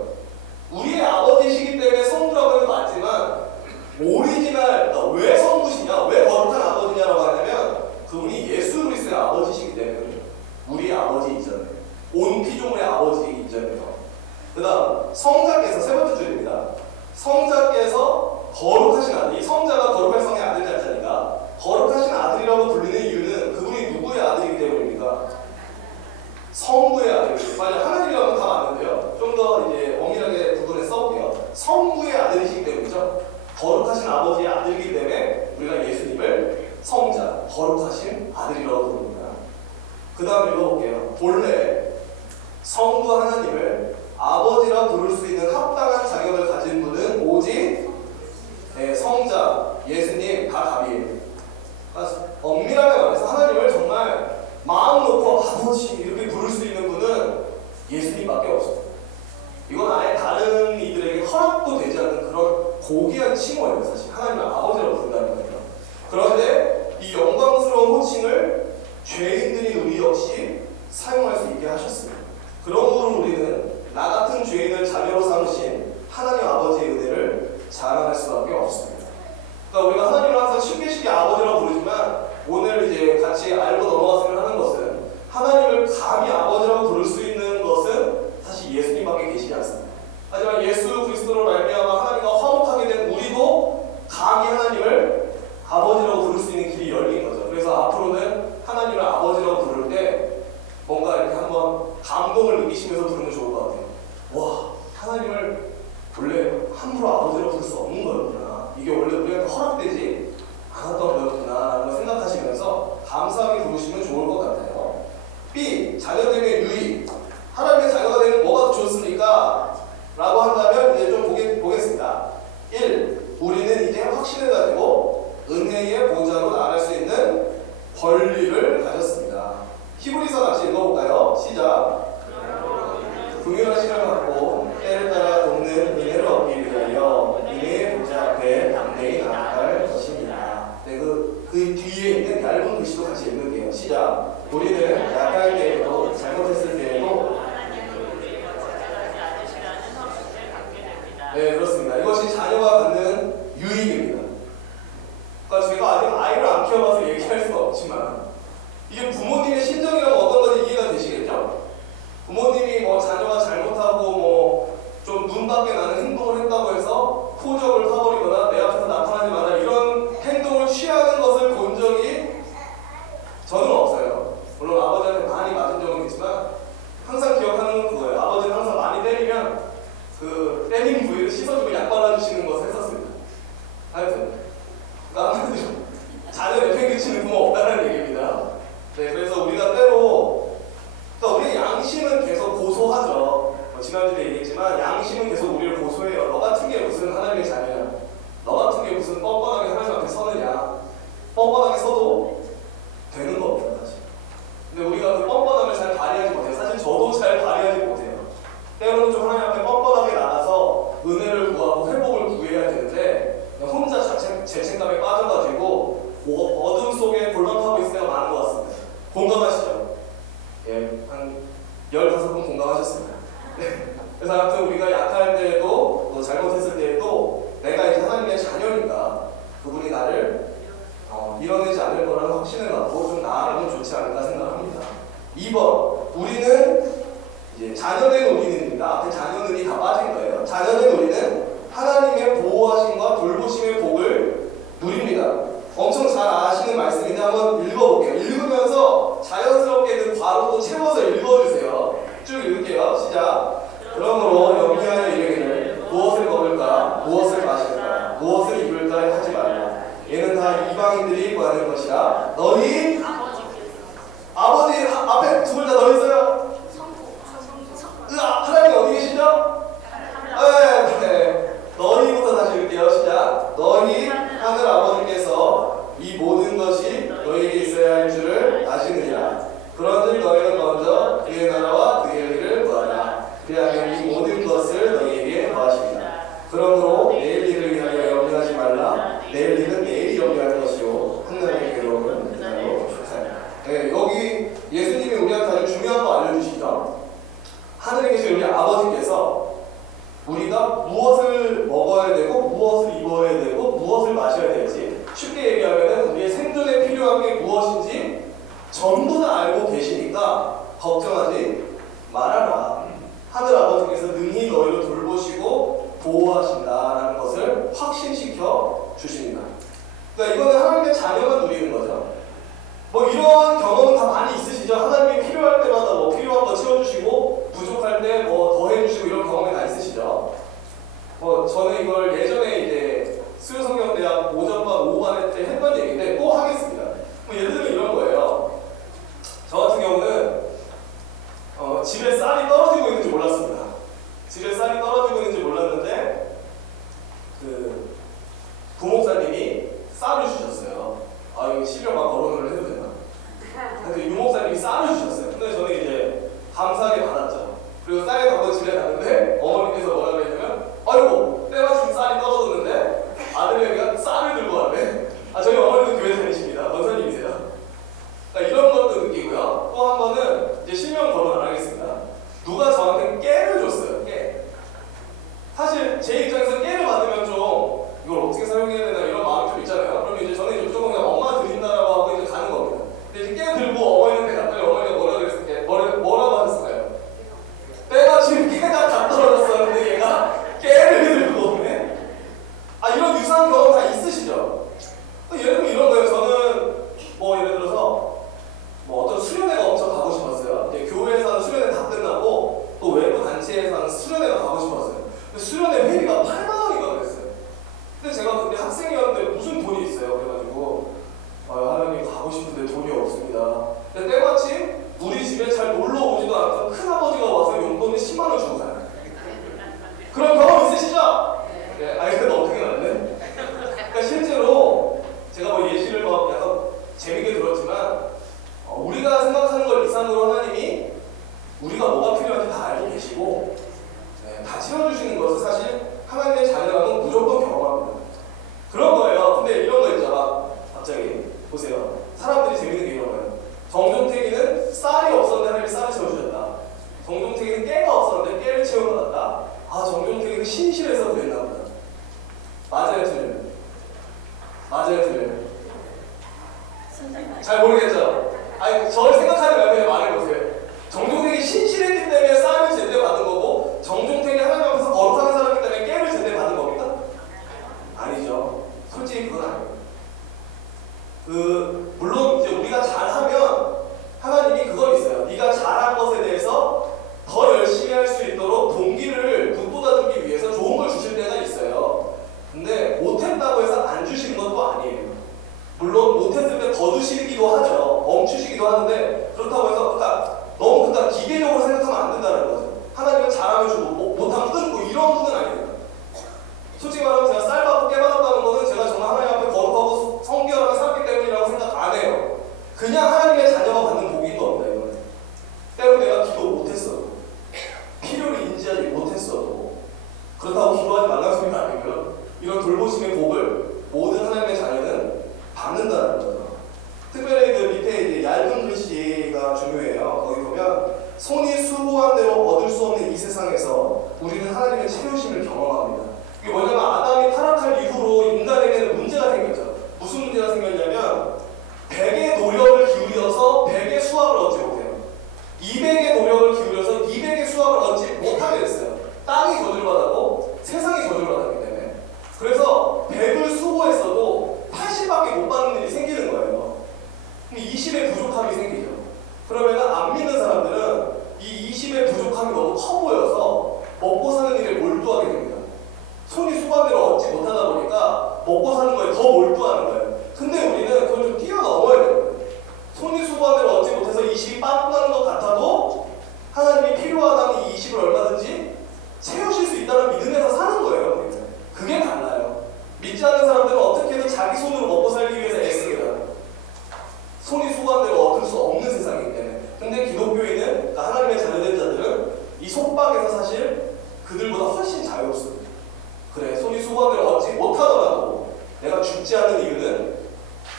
우리의 아버지시기 때문에 성부라고 해도 맞지만 오리지널, 그러니까 왜 성부시냐, 왜 거룩한 아버지냐라고 하냐면 그분이 예수 그리스도의 아버지시기 때문에 우리의 아버지 이전에 온 피조물의 아버지 이전에요. 그 다음 성자께서 세 번째 줄입니다. 성자께서 거룩하신 아들, 이 성자가 거룩할 성의 아들 자자니까 거룩하신 아들이라고 불리는 이유는 그분이 누구의 아들이기 때문입니까? 성부의 아들이에요. 맞아요. 하나님이라고 다 맞는데요. 좀 더 이제 엄밀하게 구분해 써볼게요. 성부의 아들이시기 때문이죠. 거룩하신 아버지의 아들이기 때문에 우리가 예수님을 성자, 거룩하신 아들이라고 부릅니다. 그 다음 읽어볼게요. 본래 성부 하나님을 아버지라 부를 수 있는 합당한 자격을 가진 분은 오직 성자, 예수님 다 답이에요. 엄밀하게 말해서 하나님을 정말 그래서 앞으로는 하나님을 아버지라고 부를 때 뭔가 이렇게 한번 감동을 느끼시면서 부르면 좋을 것 같아요. 와, 하나님을 원래 함부로 아버지로 부를 수 없는 거였구나. 이게 원래 우리한테 허락되지 않았던 거였구나 라고 생각하시면서 감사하게 부르시면 좋을 것 같아요. B. 자녀됨의 유의. 하나님의 자녀가 되면 뭐가 좋습니까? 라고 한다면 이제 좀 보겠습니다. 1. 우리는 이제 확신을 가지고 은혜의 보좌로 나갈 수 있는 권리를 가졌습니다. 히브리서 같이 읽어볼까요? 시작. 긍휼한 시간을 갖고 때를 따라 돕는 은혜를 얻기 위하여 은혜의 보좌 앞에 담대히 나아갈 것입니다. 네, 그 뒤에 있는 얇은 글씨도 같이 읽을게요. 시작. 우리는 약할 때에도 잘못했을 때에도 네, 그렇습니다. 이것이 자녀가 갖는 유익입니다. 그러니까 제가 아직 아이를 안 키워봐서 얘기할 수가 없지만 이게 부모님의 심정이라면 어떤 건지 이해가 되시겠죠? 부모님이 뭐 자녀가 잘못하고 뭐 좀 눈 밖에 나는 행동을 했다고 해서 포적을 타버리거나 내 앞에서 나타나지 마라 이런 행동을 취하는 것을 본 적이 저는 없어요. 물론 아버지한테 많이 맞은 적은 있지만 항상 기억하는 건 그거예요. 아버지는 항상 많이 때리면 그 때린 부위를 씻어주고 약 발라주시는 것을 했었습니다. 하여튼 아무래도 자녀 내팽개치는 부모 없다는 얘기입니다. 네, 그래서 우리가 때로 그러니까 우리 양심은 계속 고소하죠. 지난주에 얘기했지만 양심은 계속 우리를 고소해요. 너 같은 게 무슨 하나님의 자녀야. 너 같은 게 무슨 뻔뻔하게 하나님 앞에 서느냐. 뻔뻔하게 서도 되는 겁니다, 사실. 근데 우리가 그 뻔뻔함을 잘 발휘하지 못해요. 사실 저도 잘 발휘하지 못해요. 때로는 좀 하나님 앞에 뻔뻔하게 나가서 은혜를 구하고 회복을 구해야 되는데 혼자 죄책감에 빠져가지고 어둠 속에 골방하고 있을 때가 많은 것 같습니다. 공감하시죠? 예, 한 15분 공감하셨습니다. 그래서 아무튼 우리가 약할 때에도 또 잘못했을 때에도 내가 이제 하나님의 자녀니까 그분이 나를 밀어내지 않을 거라는 확신을 갖고 좀 나아가면 좋지 않을까 생각합니다. 2번, 우리는 이제 자녀된 우리는입니다. 앞에 자녀는이 다 빠진 거예요. 자녀된 우리는 하나님의 보호하심과 돌보심의 복을 누립니다. 엄청 잘 아시는 말씀인데 한번 읽어볼게요. 읽으면서 자연스럽게 그 괄호도 채워서 읽어주세요. 쭉 읽을게요. 시작. 그러므로 염려하여 이르기를 무엇을 먹을까, 무엇을 마실까, 무엇을 입을까 하지 말라. 얘는 다 이방인들이 구하는 것이라. 너희 아버지 앞에 두 분 다 너희 있어요? 하나님 어디 계시죠? 네. 너희부터 다시 읽을게요. 시작. 너희 하늘 아버지께서 이 모든 것이 너희에게 있어야 할 줄을 아시느니라. 그런즉 너희는 먼저 그의 나라와 그의 의를 구하라. 그리하면 이 모든 것을 너희에게 더하시리라. 그러므로 내일 일을 위하여 염려하지 말라. 내일 일은 내일이 염려할 것이요 한날의 괴로움은 그날로 좋다니라. 네, 여기 예수님이 우리한테 아주 중요한 거 알려주시죠. 하늘에 계신 우리 아버지께서 우리가 무엇을 먹어야 되고 무엇을 입어야 되고 무엇을 마셔야 될지 쉽게 얘기하면 우리의 생존에 필요한 게 무엇인지 전부 다 알고 계시니까 걱정하지 말아라. 하늘 아버지께서 능히 너희를 돌보시고 보호하신다라는 것을 확신시켜 주십니다. 그러니까 이거는 하나님의 자녀가 누리는 거죠. 뭐 이런 경험은 다 많이 있으시죠? 하나님이 필요할 때마다 뭐 필요한 거 채워주시고 부족할 때 뭐 더해주시고 이런 경험이 다 있으시죠? 저는 이걸 예전에 이제 수요성경대학 오전반 오후반 때 했던 얘기인데 또 하겠습니다. 예를 들면 이런 거예요. 저 같은 경우는 집에 쌀이 떨어지고 있는지 몰랐습니다. 집에 쌀이 떨어지고 있는지 몰랐는데 그 부목사님이 쌀을 주셨어요. 이거 시력 막 모르겠죠? 아니, 저를 생각하는 마음에 말해보세요. 정종택이 신실했기 때문에 쌀을 제때 받은 거고, 정종택이 하나님 앞에서 거룩한 사람이기 때문에 깨를 제때 받은 겁니까? 아니죠. 솔직히 그건 아니에요. 물론 이제 우리가 잘하면 하나님이 그건 있어요. 네가 잘한 것에 대해서 더 열심히 할 수 있도록 동기를 북돋아주기 위해서 좋은 걸 주실 때가 있어요. 근데 못했다고 해서 안 주시는 것도 아니에요. 물론 못했을 때 거두시기도 하죠. 멈추시기도 하는데 그렇다고 해서 너무 기계적으로 생각하면 안 된다는 거죠. 하나님은 잘하면 주고 못하면 끊고 이런 분은 아니에요. 솔직히 말하면 제가 쌀 받고 깨 받았다는 것은 제가 정말 하나님 앞에 거룩하고 성결하게 살았기 때문이라고 생각 안 해요. 그냥 하나님의 자녀가 받는 복인 겁니다. 이거는. 때문에 내가 기도 못했어도, 필요를 인지하지 못했어도, 그렇다고 기도하지 말라는 소리가 아니고요. 이런 돌보심의 복을 모든 하나님의 자녀는 받는다는 거죠. 특별히 그 밑에 이제 얇은 글씨가 중요해요. 거기 보면 손이 수고한 대로 얻을 수 없는 이 세상에서 우리는 하나님의 채우심을 경험합니다. 이게 뭐냐면 아담이 타락할 이후로 인간에게는 문제가 생겼죠. 무슨 문제가 생겼냐면 100의 노력을 기울여서 100의 수확을 얻지 못해요. 200의 노력을 기울여서 200의 수확을 얻지 못하게 됐어요. 땅이 저주받았고 세상이 저주받았기 때문에. 그래서 100을 수고했어도 80밖에 못 받는 일이 생기는 거예요. 20의 부족함이 생기죠. 그러면 안 믿는 사람들은 이 20의 부족함이 너무 커 보여서 먹고 사는 일에 몰두하게 됩니다. 손이 수고한 대로 얻지 못하다 보니까 먹고 사는 거에 더 몰두하는 거예요. 근데 우리는 그걸 좀 뛰어넘어야 돼요. 손이 수고한 대로 얻지 못해서 20이 빠져나는 것 같아도 하나님이 필요하다는 이 20을 얼마든지 채우실 수 있다는 믿음에서 사는 거예요. 우리는. 그게 달라요. 믿지 않는 사람들은 어떻게든 자기 손으로 먹고 살기 위해서 애씁니다. 손이 수고한 대로 얻을 수 없는 세상이기 때문에. 근데 기독교인은, 그러니까 하나님의 자녀된 자들은 이 속박에서 사실 그들보다 훨씬 자유롭습니다. 그래, 손이 수고한 대로 얻지 못하더라도 내가 죽지 않는 이유는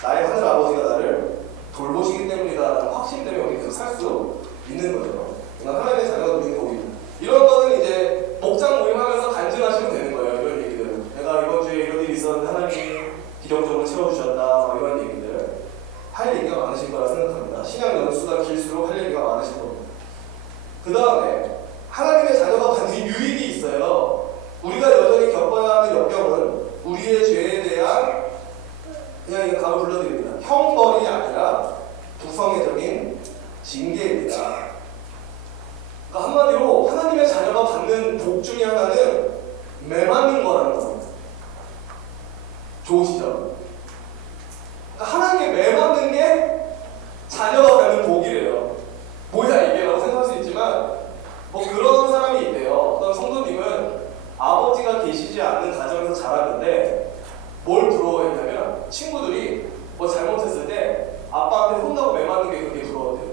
나의 하늘 아버지가 나를 돌보시기 때문이다라는 확신 때문에 우리 계속 살 수 있는 거죠. 그러니까 하나님의 자녀가 누린 복입니다. 이런 거는 이제 목장 모임하면서 간증하시면 되는 거예요. 이런 얘기들. 내가 이번 주에 이런 일이 있었는데 하나님이 기적적으로 채워주셨다. 이런 얘기들. 할 얘기가 많으실 거라 생각합니다. 신앙 연수가 길수록 할 얘기가 많으실 겁니다. 그 다음에 하나님의 자녀가 받는 유익이 있어요. 우리가 여전히 겪어야 하는 역경은 우리의 죄에 대한, 그냥 이거 답을 불러드립니다. 형벌이 아니라 부성애적인 징계입니다. 그러니까 한마디로 하나님의 자녀가 받는 복 중에 하나는 매 맞는 거라는 겁니다. 좋으시죠? 그러니까 하나님께 매 맞는 게 자녀가 받는 복이래요. 뭐야 이게? 라고 생각할 수 있지만 뭐 그런 사람이 있대요. 어떤 성도님은 아버지가 계시지 않는 가정에서 자랐는데 뭘 부러워했냐면 친구들이 뭐 잘못했을 때 아빠한테 혼나고 매 맞는 게 그렇게 부러웠대요.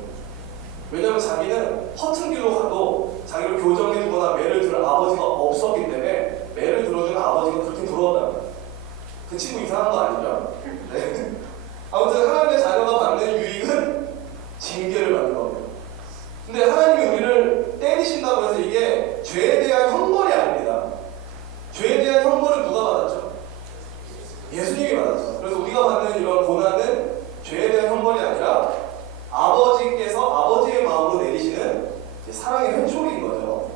왜냐면 자기는 허튼 길로 가도 자기를 교정해주거나 매를 들을 아버지가 없었기 때문에 매를 들어주는 아버지가 그렇게 부러웠답니다. 그 친구 이상한 거 아니죠? 네. 아무튼 하나님의 자녀가 받는 유익은 징계를 받는 겁니다. 근데 하나님이 우리를 때리신다고 해서 이게 죄에 대한 형벌이 아닙니다. 죄에 대한 형벌은 누가 받았죠? 예수님이 받았죠. 그래서 우리가 받는 이런 고난은 죄에 대한 형벌이 아니라 아버지께서 아버지의 마음으로 내리시는 사랑의 회초리인 거죠.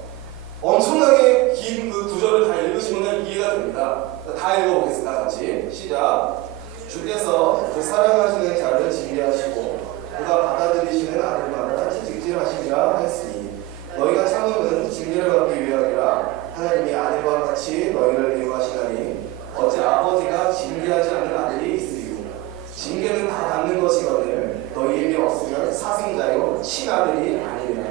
엄청나게 긴 그 구절을 다 읽으시면 이해가 됩니다. 다 읽어보겠습니다. 같이 시작. 주께서 그 사랑하시는 자를 징계하시고 그가 받아들이시는 아들마다 채찍질하시리라 했으니 너희가 참음은 징계를 받기 위하리라. 하나님이 아들과 같이 너희를 대우하시나니 어찌 아버지가 징계하지 않는 아들이 있으리요. 징계는 다 받는 것이거늘 너희에게 없으면 사생자요 친아들이 아니니라.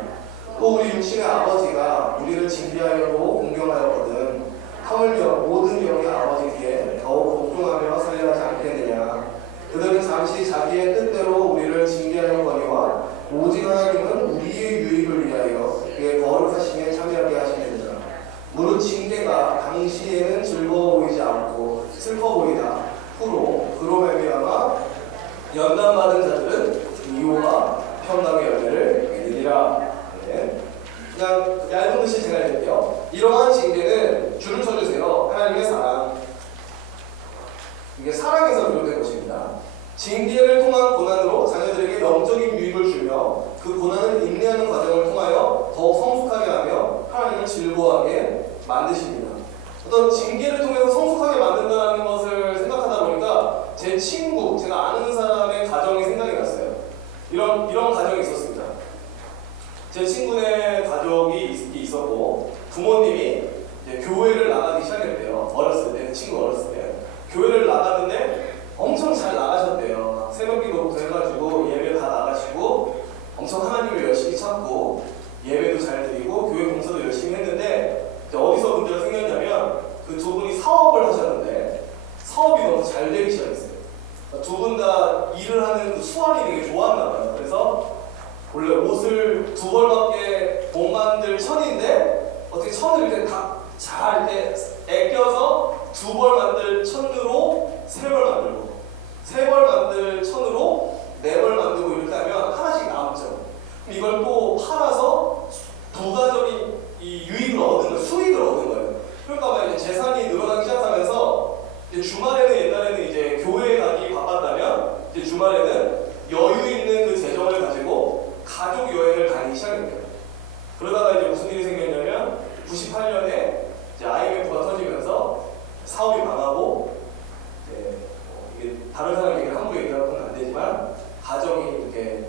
또 우리 육신의 아버지가 우리를 징계하여도 공경하였거든 하물며 모든 영의 아버지께 더욱 복종하며 살려하지 않겠느냐. 그들은 잠시 자기의 뜻대로 우리를 징계하였거니와 오직 하나님은 우리의 유익을 위하여 그의 거룩하심에 참여하게 하시느니라. 무릇 징계가 당시에는 즐거워 보이지 않고 슬퍼 보이다. 후로 그로 말미암아 연단받은 자들은 미호와 평강의 열매를 맺으리라. 네. 그냥 얇은 글씨 제가 읽을게요. 이러한 징계는 줄을 쳐주세요. 하나님의 사랑. 이게 사랑에서 비롯된 것입니다. 징계를 통한 고난으로 영적인 유익을 주며 그 고난을 인내하는 과정을 통하여 더욱 성숙하게 하며 하나님을 즐거워하게 만드십니다. 어떤 징계를 통해서 성숙하게 만든다는 것을 생각하다 보니까 제 친구, 제가 아는 사람의 가정이 생각이 났어요. 이런 가정이 있었습니다. 제 친구네 가족이 있었고 부모님이 이제 교회를 나가기 시작했대요. 어렸을 때, 친구 어렸을 때 교회를 나갔는데 엄청 잘 나가셨대요. 새벽기도부터 해가지고 예배 다 나가시고 엄청 하나님을 열심히 찾고 예배도 잘 드리고 교회 봉사도 열심히 했는데 이제 어디서 문제가 생겼냐면 그 두 분이 사업을 하셨는데 사업이 너무 잘 되기 시작했어요. 두 분 다 일을 하는 그 수완이 되게 좋았나 봐요. 그래서 원래 옷을 2벌밖에 못 만들 천인데 어떻게 천을 이렇게 잘 이렇게 애껴서 2벌 만들 천으로 3벌 만들고 3벌 만들 천으로 4벌 만들고 이렇게 하면 하나씩 남죠. 그럼 이걸 또 팔아서 부가적인 이 유익을 얻은 거예요. 수익을 얻은 거예요. 그러니까 이제 재산이 늘어나기 시작하면서 이제 주말에는 옛날에는 이제 교회에 가기 바빴다면 이제 주말에는 여유 있는 그 재정을 가지고 가족 여행을 다니기 시작했대요. 그러다가 이제 무슨 일이 생겼냐면 98년에 이제 IMF가 터지면서 사업이 망하고 이게 다른 사람 얘기를 함부로 얘기하고는 안 되지만 가정이 이렇게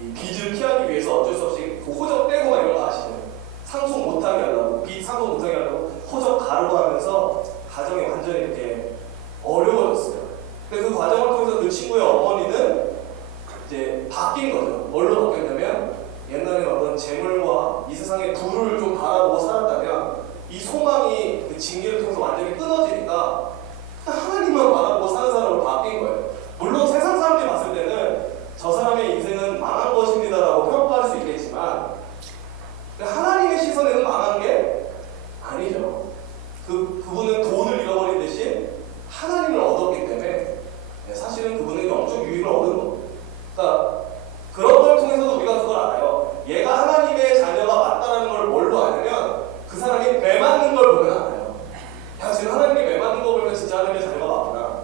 이 빚을 피하기 위해서 어쩔 수 없이 그 호적 떼고 막 이런 거 아시죠? 상속 못하게 하려고 빚 상속 못하게 하려고 호적 가르고 하면서 가정이 완전히 이렇게 어려워졌어요. 근데 그 과정을 통해서 그 친구의 어머니는 이제 바뀐 거죠. 뭘로 바뀌었냐면 옛날에 어떤 재물과 이 세상의 부를 좀 바라보고 살았다면 이 소망이 그 징계를 통해서 완전히 끊어지니까 하나님만 바라보고 사는 사람으로 바뀐 거예요. 물론 세상 사람들이 봤을 때는 저 사람의 인생은 망한 것입니다라고 평가할 수 있겠지만 하나님의 시선에는 망한 게 아니죠. 그분은 돈을 잃어버린 대신 하나님을 얻었기 때문에 사실은 그분은 영적 유익을 얻은 겁니다. 그러니까 그런 걸 통해서도 우리가 그걸 알아요. 얘가 하나님의 자녀가 맞다라는 걸 뭘로 알면 그 사람이 매 맞는 걸 보면 알아요. 야, 지금 하나님이 매 맞는 거 보니까 진짜 하나님의 자녀가 맞구나.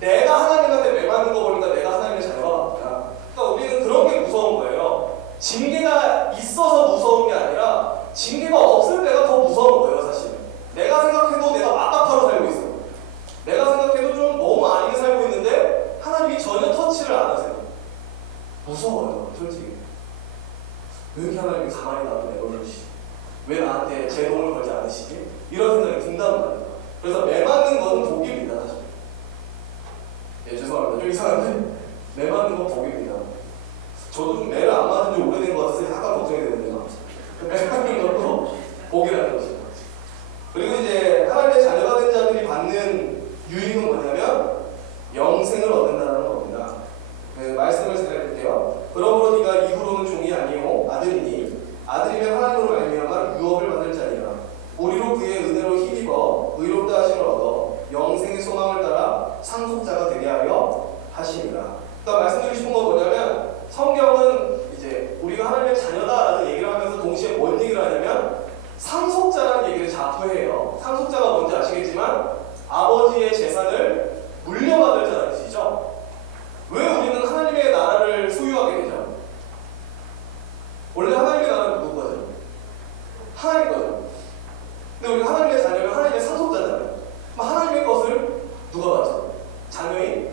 내가 하나님한테 매 맞는 거 보니까 내가 하나님의 자녀가 맞구나. 그러니까 우리는 그런 게 무서운 거예요. 징계가 있어서 무서운 게 아니라 징계가 없을 때가 더 무서운 거예요, 사실. 내가 생각해도 내가 막가파로 살고 있어. 내가 생각해도 좀 너무 아니게 살고 있는데 하나님이 전혀 터치를 안 하세요. 무서워요, 솔직히. 왜 이렇게 하나님이 가만히 놔둬 내버려두시지? 왜 나한테 제동을 걸지 않으시지? 이런 생각이 든단 말이에요. 그래서 매 맞는 건 복입니다, 사실. 예, 죄송합니다. 좀 이상한데 매 맞는 건 복입니다. 저도 좀 매를 안 맞은 지 오래된 것 같아서 약간 걱정이 되는데요. 매 맞는 것도 복이라는 것이죠. 그리고 이제 하나님의 자녀가 된 자들이 받는 유익은 뭐냐면 영생을 얻는다는 겁니다. 말씀을 제가 드릴게요. 그러므로 네가 이후로는 종이 아니요 아들이니 아들이면 하나님으로 말미암아 유업을 받을 자니라. 우리로 그의 은혜로 힘입어 의롭다 하심을 얻어 영생의 소망을 따라 상속자가 되게 하려 하심이라. 그러니까 말씀드리고 싶은 건 뭐냐면 성경은 이제 우리가 하나님의 자녀다라는 얘기를 하면서 동시에 뭔 얘기를 하냐면 상속자라는 얘기를 자꾸 해요. 상속자가 뭔지 아시겠지만 아버지의 재산을 물려받을 자라는 뜻이죠. 왜 우리는 하나님의 나라를 소유하게 되죠? 원래 하나님의 나라는 누구 거죠? 하나님 거죠. 근데 우리가 하나님의 자녀면 하나님의 상속자잖아요. 그럼 하나님의 것을 누가 받죠? 자녀인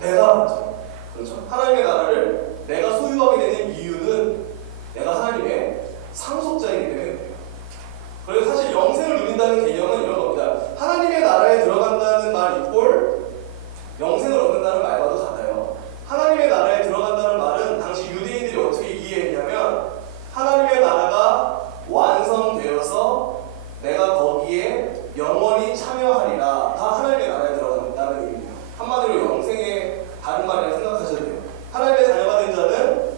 내가 받죠. 그렇죠? 하나님의 나라를 내가 소유하게 되는 이유는 내가 하나님의 상속자이기 때문에 그래요. 그래서 사실 영생을 누린다는 개념은 이런 겁니다. 하나님의 나라에 들어간다는 말 이꼴 영생을 얻는다는 말과도 같아요. 하나님의 나라에 들어간다는 말은 당시 유대인들이 어떻게 이해했냐면 하나님의 나라가 완성되어서 내가 거기에 영원히 참여하리라. 다 하나님의 나라에 들어간다는 의미입니다. 한마디로 영생의 다른 말이라 생각하셔도 돼요. 하나님의 자녀가 된 자는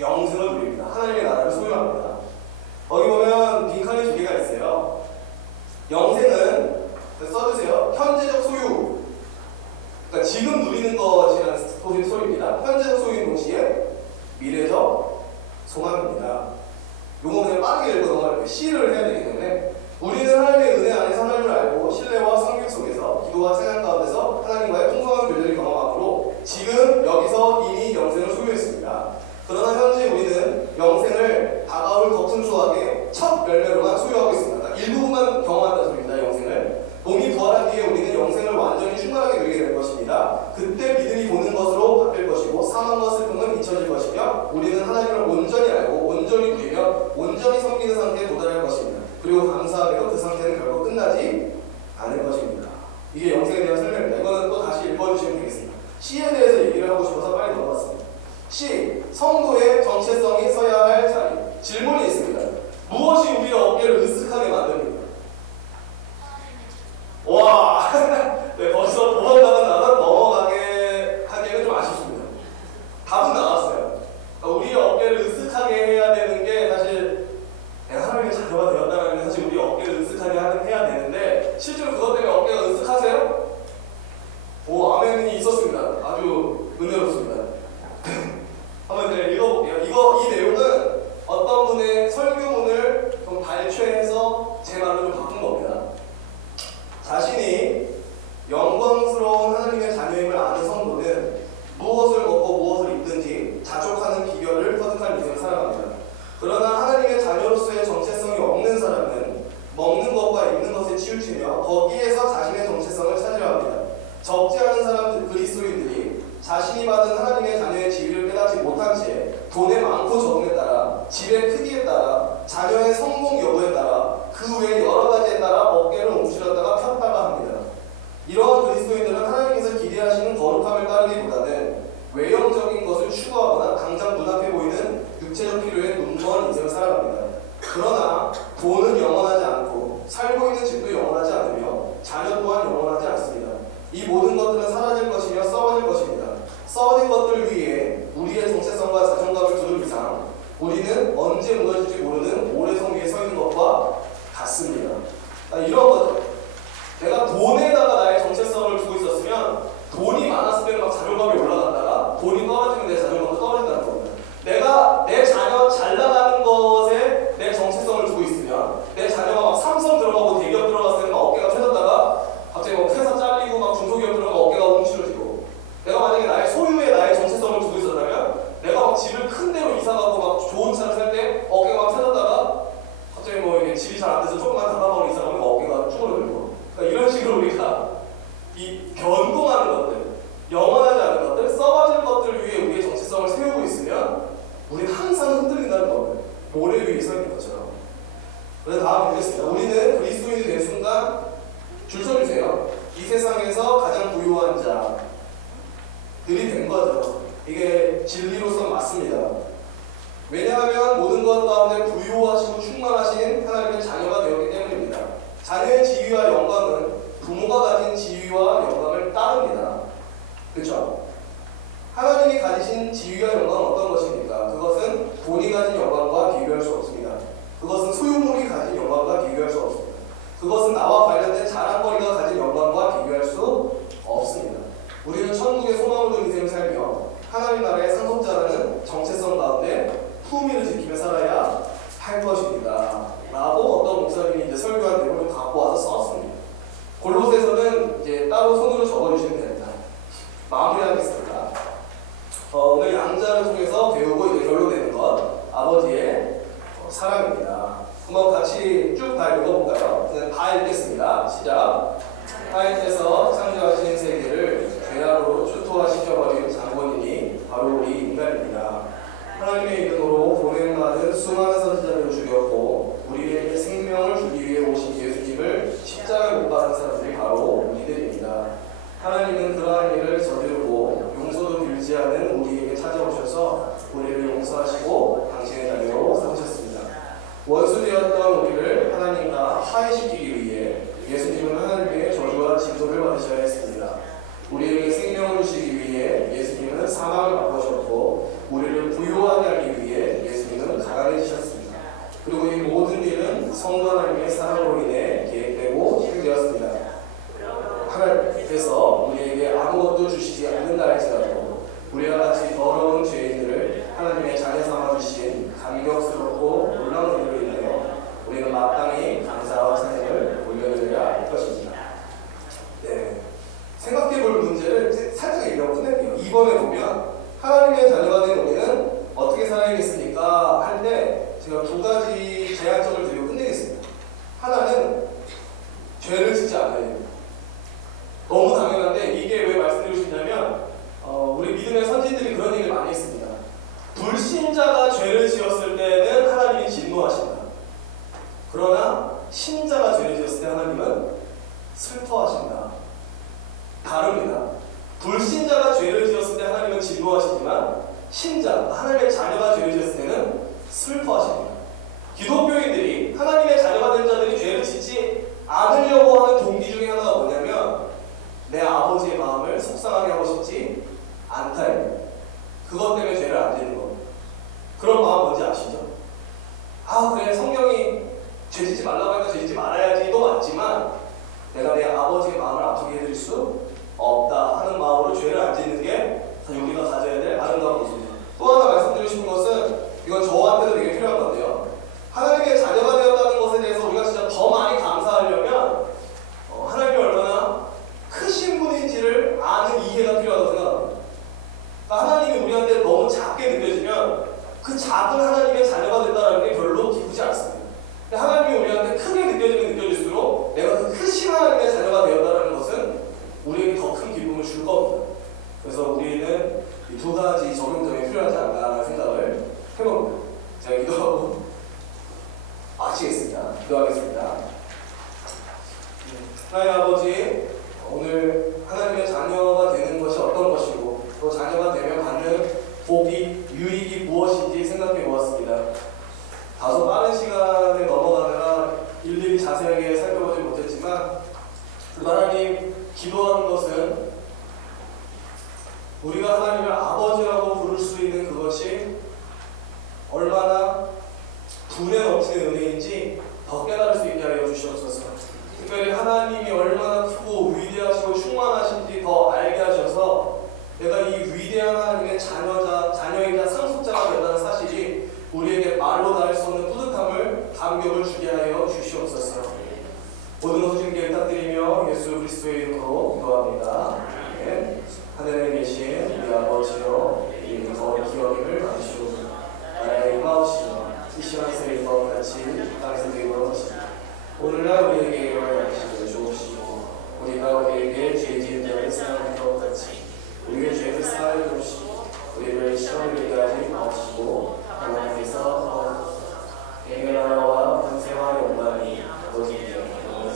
영생을 누립니다. 하나님의 나라를 소유합니다. 거기 보면 빈칸이 2개가 있어요. 영생은 써주세요. 현재적 소유. 그러니까 지금 누리는 것이라는 소리입니다. 현재적 소유인 동시에 비춰질 것이며 우리는 하나님을 온전히 알고 온전히 누리며 온전히 섬기는 상태에 도달할 것입니다. 그리고 감사하게도 그 상태는 결코 끝나지 않을 것입니다. 이게 영생에 대한 설명입니다. 이거는 또 다시 읽어주시면 되겠습니다. C에 대해서 얘기를 하고 싶어서 빨리 넘어갔습니다. C. 성도의 정체성이 서야 할 자리. 질문이 있습니다. 무엇이 우리의 어깨를 으쓱하게 만듭니까? 와, 네, 벌써 도망가면 나가 넘어가게 하기에는 좀 아쉽습니다. 답은 나왔어요. 그러니까 우리의 어깨를 으쓱하게 해야 되는 게 사실 내가 하나님의 자녀가 되었다는 사실 우리 어깨를 으쓱하게 해야 되는데 실제로 그것 때문에 어깨가 으쓱하세요? 오, 아멘이 있었습니다. 아주 은혜롭습니다. 한번 제가 읽어볼게요. 이 내용은 어떤 분의 설교문을 좀 발췌해서 제 말로 좀 바꾼 겁니다. 자신이 영광스러운 하나님의 자녀임을 아는 성도는 무엇을 먹고 무엇을 입든지 자족하는 비결을 터득한 인생을 살아갑니다. 그러나 하나님의 자녀로서의 정체성이 없는 사람은 먹는 것과 입는 것에 치우치며 거기에서 자신의 정체성을 찾으려 합니다. 적지 않은 사람들, 그리스도인들이 자신이 받은 하나님의 자녀의 지위를 깨닫지 못한 채 돈의 많고 적음에 따라, 집의 크기에 따라, 자녀의 성공 여부에 따라, 그 외 여러 가지에 따라 어깨를 움츠렸다가 폈다가 합니다. 이러한 그리스도인들은 하나님께서 기대하시는 거룩함을 따르기보다는 외형적인 것을 추구하거나 당장 눈앞에 보이는 육체적 필요에 눈먼 인생을 살아갑니다. 그러나 돈은 영원하지 않고 살고 있는 집도 영원하지 않으며 자녀 또한 영원하지 않습니다. 이 모든 것들은 사라질 것이며 썩어질 것입니다. 썩어진 것들 위에 우리의 정체성과 자존감을 두는 이상 우리는 언제 무너질지 모르는 모래성 위에 서 있는 것과 같습니다. 이런 거죠. 내가 돈에다가 나의 정체성을 두고 있었으면 돈이 많았을 때는 막 자존감이 올라갔다가 돈이 떨어지면 내 자존감도 떨어진다는 겁니다. 내가 내 자녀 잘 나가는 것에 내 정체성을 두고 있으면 내 자녀가 막 삼성 들어가고 대기업 들어갔을 때는 막 어깨가 펴졌다가 갑자기 막 회사 잘리고 막 중소기업 들어가고 어깨가 움츠러지고 내가 만약에 나의 소유에 나의 정체성을 두고 있었다면 내가 막 집을 큰 데로 이사가고 막 좋은 차를 살 때 어깨가 막 펴졌다가 갑자기 뭐 이게 집이 잘 안 돼서 조금만 다가가고 이사가면 어깨가 쭈그러들고 그러니까 이런 식으로 우리가 이 변동하는 것들, 영원하지 않은 것들, 썩어질 것들 위에 우리의 정체성을 세우고 있으면 우리는 항상 흔들린다는 겁니다. 모래 위에 서 있는 것처럼. 그래서 다음 보겠습니다. 우리는 그리스도인이 된 순간 줄 서주세요. 이 세상에서 가장 부유한 자들이 된 거죠. 이게 진리로서 맞습니다. 왜냐하면 모든 것 가운데 부유하시고 충만하신 하나님의 자녀가 되었기 때문입니다. 자녀의 지위와 영광은 부모가 가진 지위와 영광을 따릅니다. 그렇죠? 하나님이 가지신 지위와 영광은 어떤 것입니까? 그것은 돈이 가진 영광과 비교할 수 없습니다. 그것은 소유물이 가진 영광과 비교할 수 없습니다. 그것은 나와 관련된 자랑거리가 가진 영광과 비교할 수 없습니다. 우리는 천국의 소망을 둔 인생을 살며 하나님 나라의 상속자라는 정체성 가운데 품위를 지키며 살아야 할 것입니다. 라고 어떤 목사님이 이제 설교한 내용을 갖고 와서 썼습니다. 골로새서는 이제 따로 손으로 적어주시면 됩니다. 마무리하겠습니다. 오늘 양자를 통해서 배우고 이제 결론내는 것, 아버지의 사랑입니다. 한번 같이 쭉 다 읽어볼까요? 다 읽겠습니다. 시작. 하나님께서 창조하신 세계를 죄악으로 추토화시켜버린 장본인이 바로 우리 인간입니다. 하나님의 이름으로 보냄받은 수많은 선지자를 죽였고 우리에게 생명을 주기 위해 오신 예수님을 십자가에 못 박은 사람들이 바로 우리들입니다. 하나님은 그러한 일을 저지르고 용서도 빌지 않은 우리에게 찾아오셔서 우리를 용서하시고 당신의 자녀로 삼으셨습니다. 원수 되었던 우리를 하나님과 화해시키기 위해 예수님은 하나님의 저주와 진노를 받으셔야 했습니다. 우리에게 생명을 주시기 위해 예수님은 사망을 바꾸셨고 우리를 부유하게 하기 위해 예수님은 가난해지셨습니다. 그리고 이 모든 일은 성도 하나님의 사랑으로 인해 계획되고 실행되었습니다. 하나님께서 우리에게 아무것도 주시지 않는다 할지라도 우리와 같이 더러운 죄인들을 하나님의 자녀 삼아주신 감격스럽고 놀라운 일로 인하여 우리는 마땅히 감사와 찬양을 올려드려야 할 것입니다. 네, 생각해볼 문제를 살짝 얘기하고 끝낼게요. 2번에 보면 하나님의 자녀가 된 우리는 어떻게 살아야겠습니까? 할 때 제가 두 가지 제한점을 드리고 끝내겠습니다. 하나는 죄를 짓지 않아야 됩니다. 너무 당연한데 이게 왜 말씀드리고 싶냐면 우리 믿음의 선진들이 그런 얘기를 많이 했습니다. 죄를 지었을 때는 하나님이 진노하신다. 그러나 신자가 죄를 지었을 때 하나님은 슬퍼하신다. 다릅니다. 불신자가 죄를 지었을 때 하나님은 진노하시지만 신자, 하나님의 자녀가 죄를 지었을 때는 슬퍼하십니다. 기독교인들이 하나님의 자녀가 된 자들이 죄를 짓지 않으려고 하는 동기 중에 하나가 뭐냐면 내 아버지의 마음을 속상하게 하고 싶지 않다. 그것 때문에 죄를 안 짓는 겁니다. 그런 마음 뭔지 아시죠? 아 그래 성경이 죄 짓지 말라고 하니까 죄 짓지 말아야지도 맞지만 내가 내 아버지의 마음을 아프게 해드릴 수 없다 하는 마음으로 죄를 안 짓는 게 우리가 가져야 될 아름다운 모습입니다. 또 하나 말씀드리고 싶은 것은 이건 저한테도 되게 필요한 건데요. 하나님의 자녀가 되었다는 것에 대해서 우리가 진짜 더 많이 감사하려면 하나님이 얼마나 크신 분인지를 아는 이해가 필요하다고 생각합니다. 그러니까 하나님이 우리한테 너무 작게 느껴지면 그 작은 하나님의 자녀가 된다는 게 별로 기쁘지 않습니다. 근데 하나님이 우리한테 크게 느껴지면 느껴질수록 내가 그 크신 하나님의 자녀가 되었다는 것은 우리에게 더 큰 기쁨을 줄 겁니다. 그래서 우리는 이 두 가지 적용점이 필요하지 않나 생각을 해봅니다. 제가 기도하고 마치겠습니다. 기도하겠습니다. 하나님 아버지, 오늘 하나님의 자녀가 되는 것이 어떤 것이고 또 자녀가 되면 받는 복이, 유익이 무엇인지 생각해 보았습니다. 다소 빠른 시간에 넘어가느라 일일이 자세하게 살펴보지 못했지만 하나님, 기도하는 것은 우리가 하나님을 아버지라고 부를 수 있는 그것이 얼마나 분에 넘치는 은혜인지 더 깨달을 수 있게 하여 주시옵소서. 특별히 하나님이 얼마나 크고 위대하시고 충만하신지 더 알게 하셔서 내가 이 위대한 하나님의 자녀이자 상속자가 된다는 사실이 우리에게 말로 닿을 수 없는 뿌듯함을, 감격을 주게 하여 주시옵소서. 모든 것을 주님께 부탁드리며 예수 그리스도의 이름으로 기도합니다. 아멘. 하늘에 계신 우리 아버지여, 이 거룩 기억임을 받으시고 나라의 임하옵시며 이 시간에서 이것 같이 땅에서도 이루어지시고 오늘날 우리에게 일어날 것을 주옵시고 우리가 우리에게 죄 지은 자를 사하는 것 같이 우리의 죄를 사하여 주옵시고 우리를 시험에 들게 하지 마옵시고 하나님께서 예배나라와 권세와 영광이 아버지께 영원히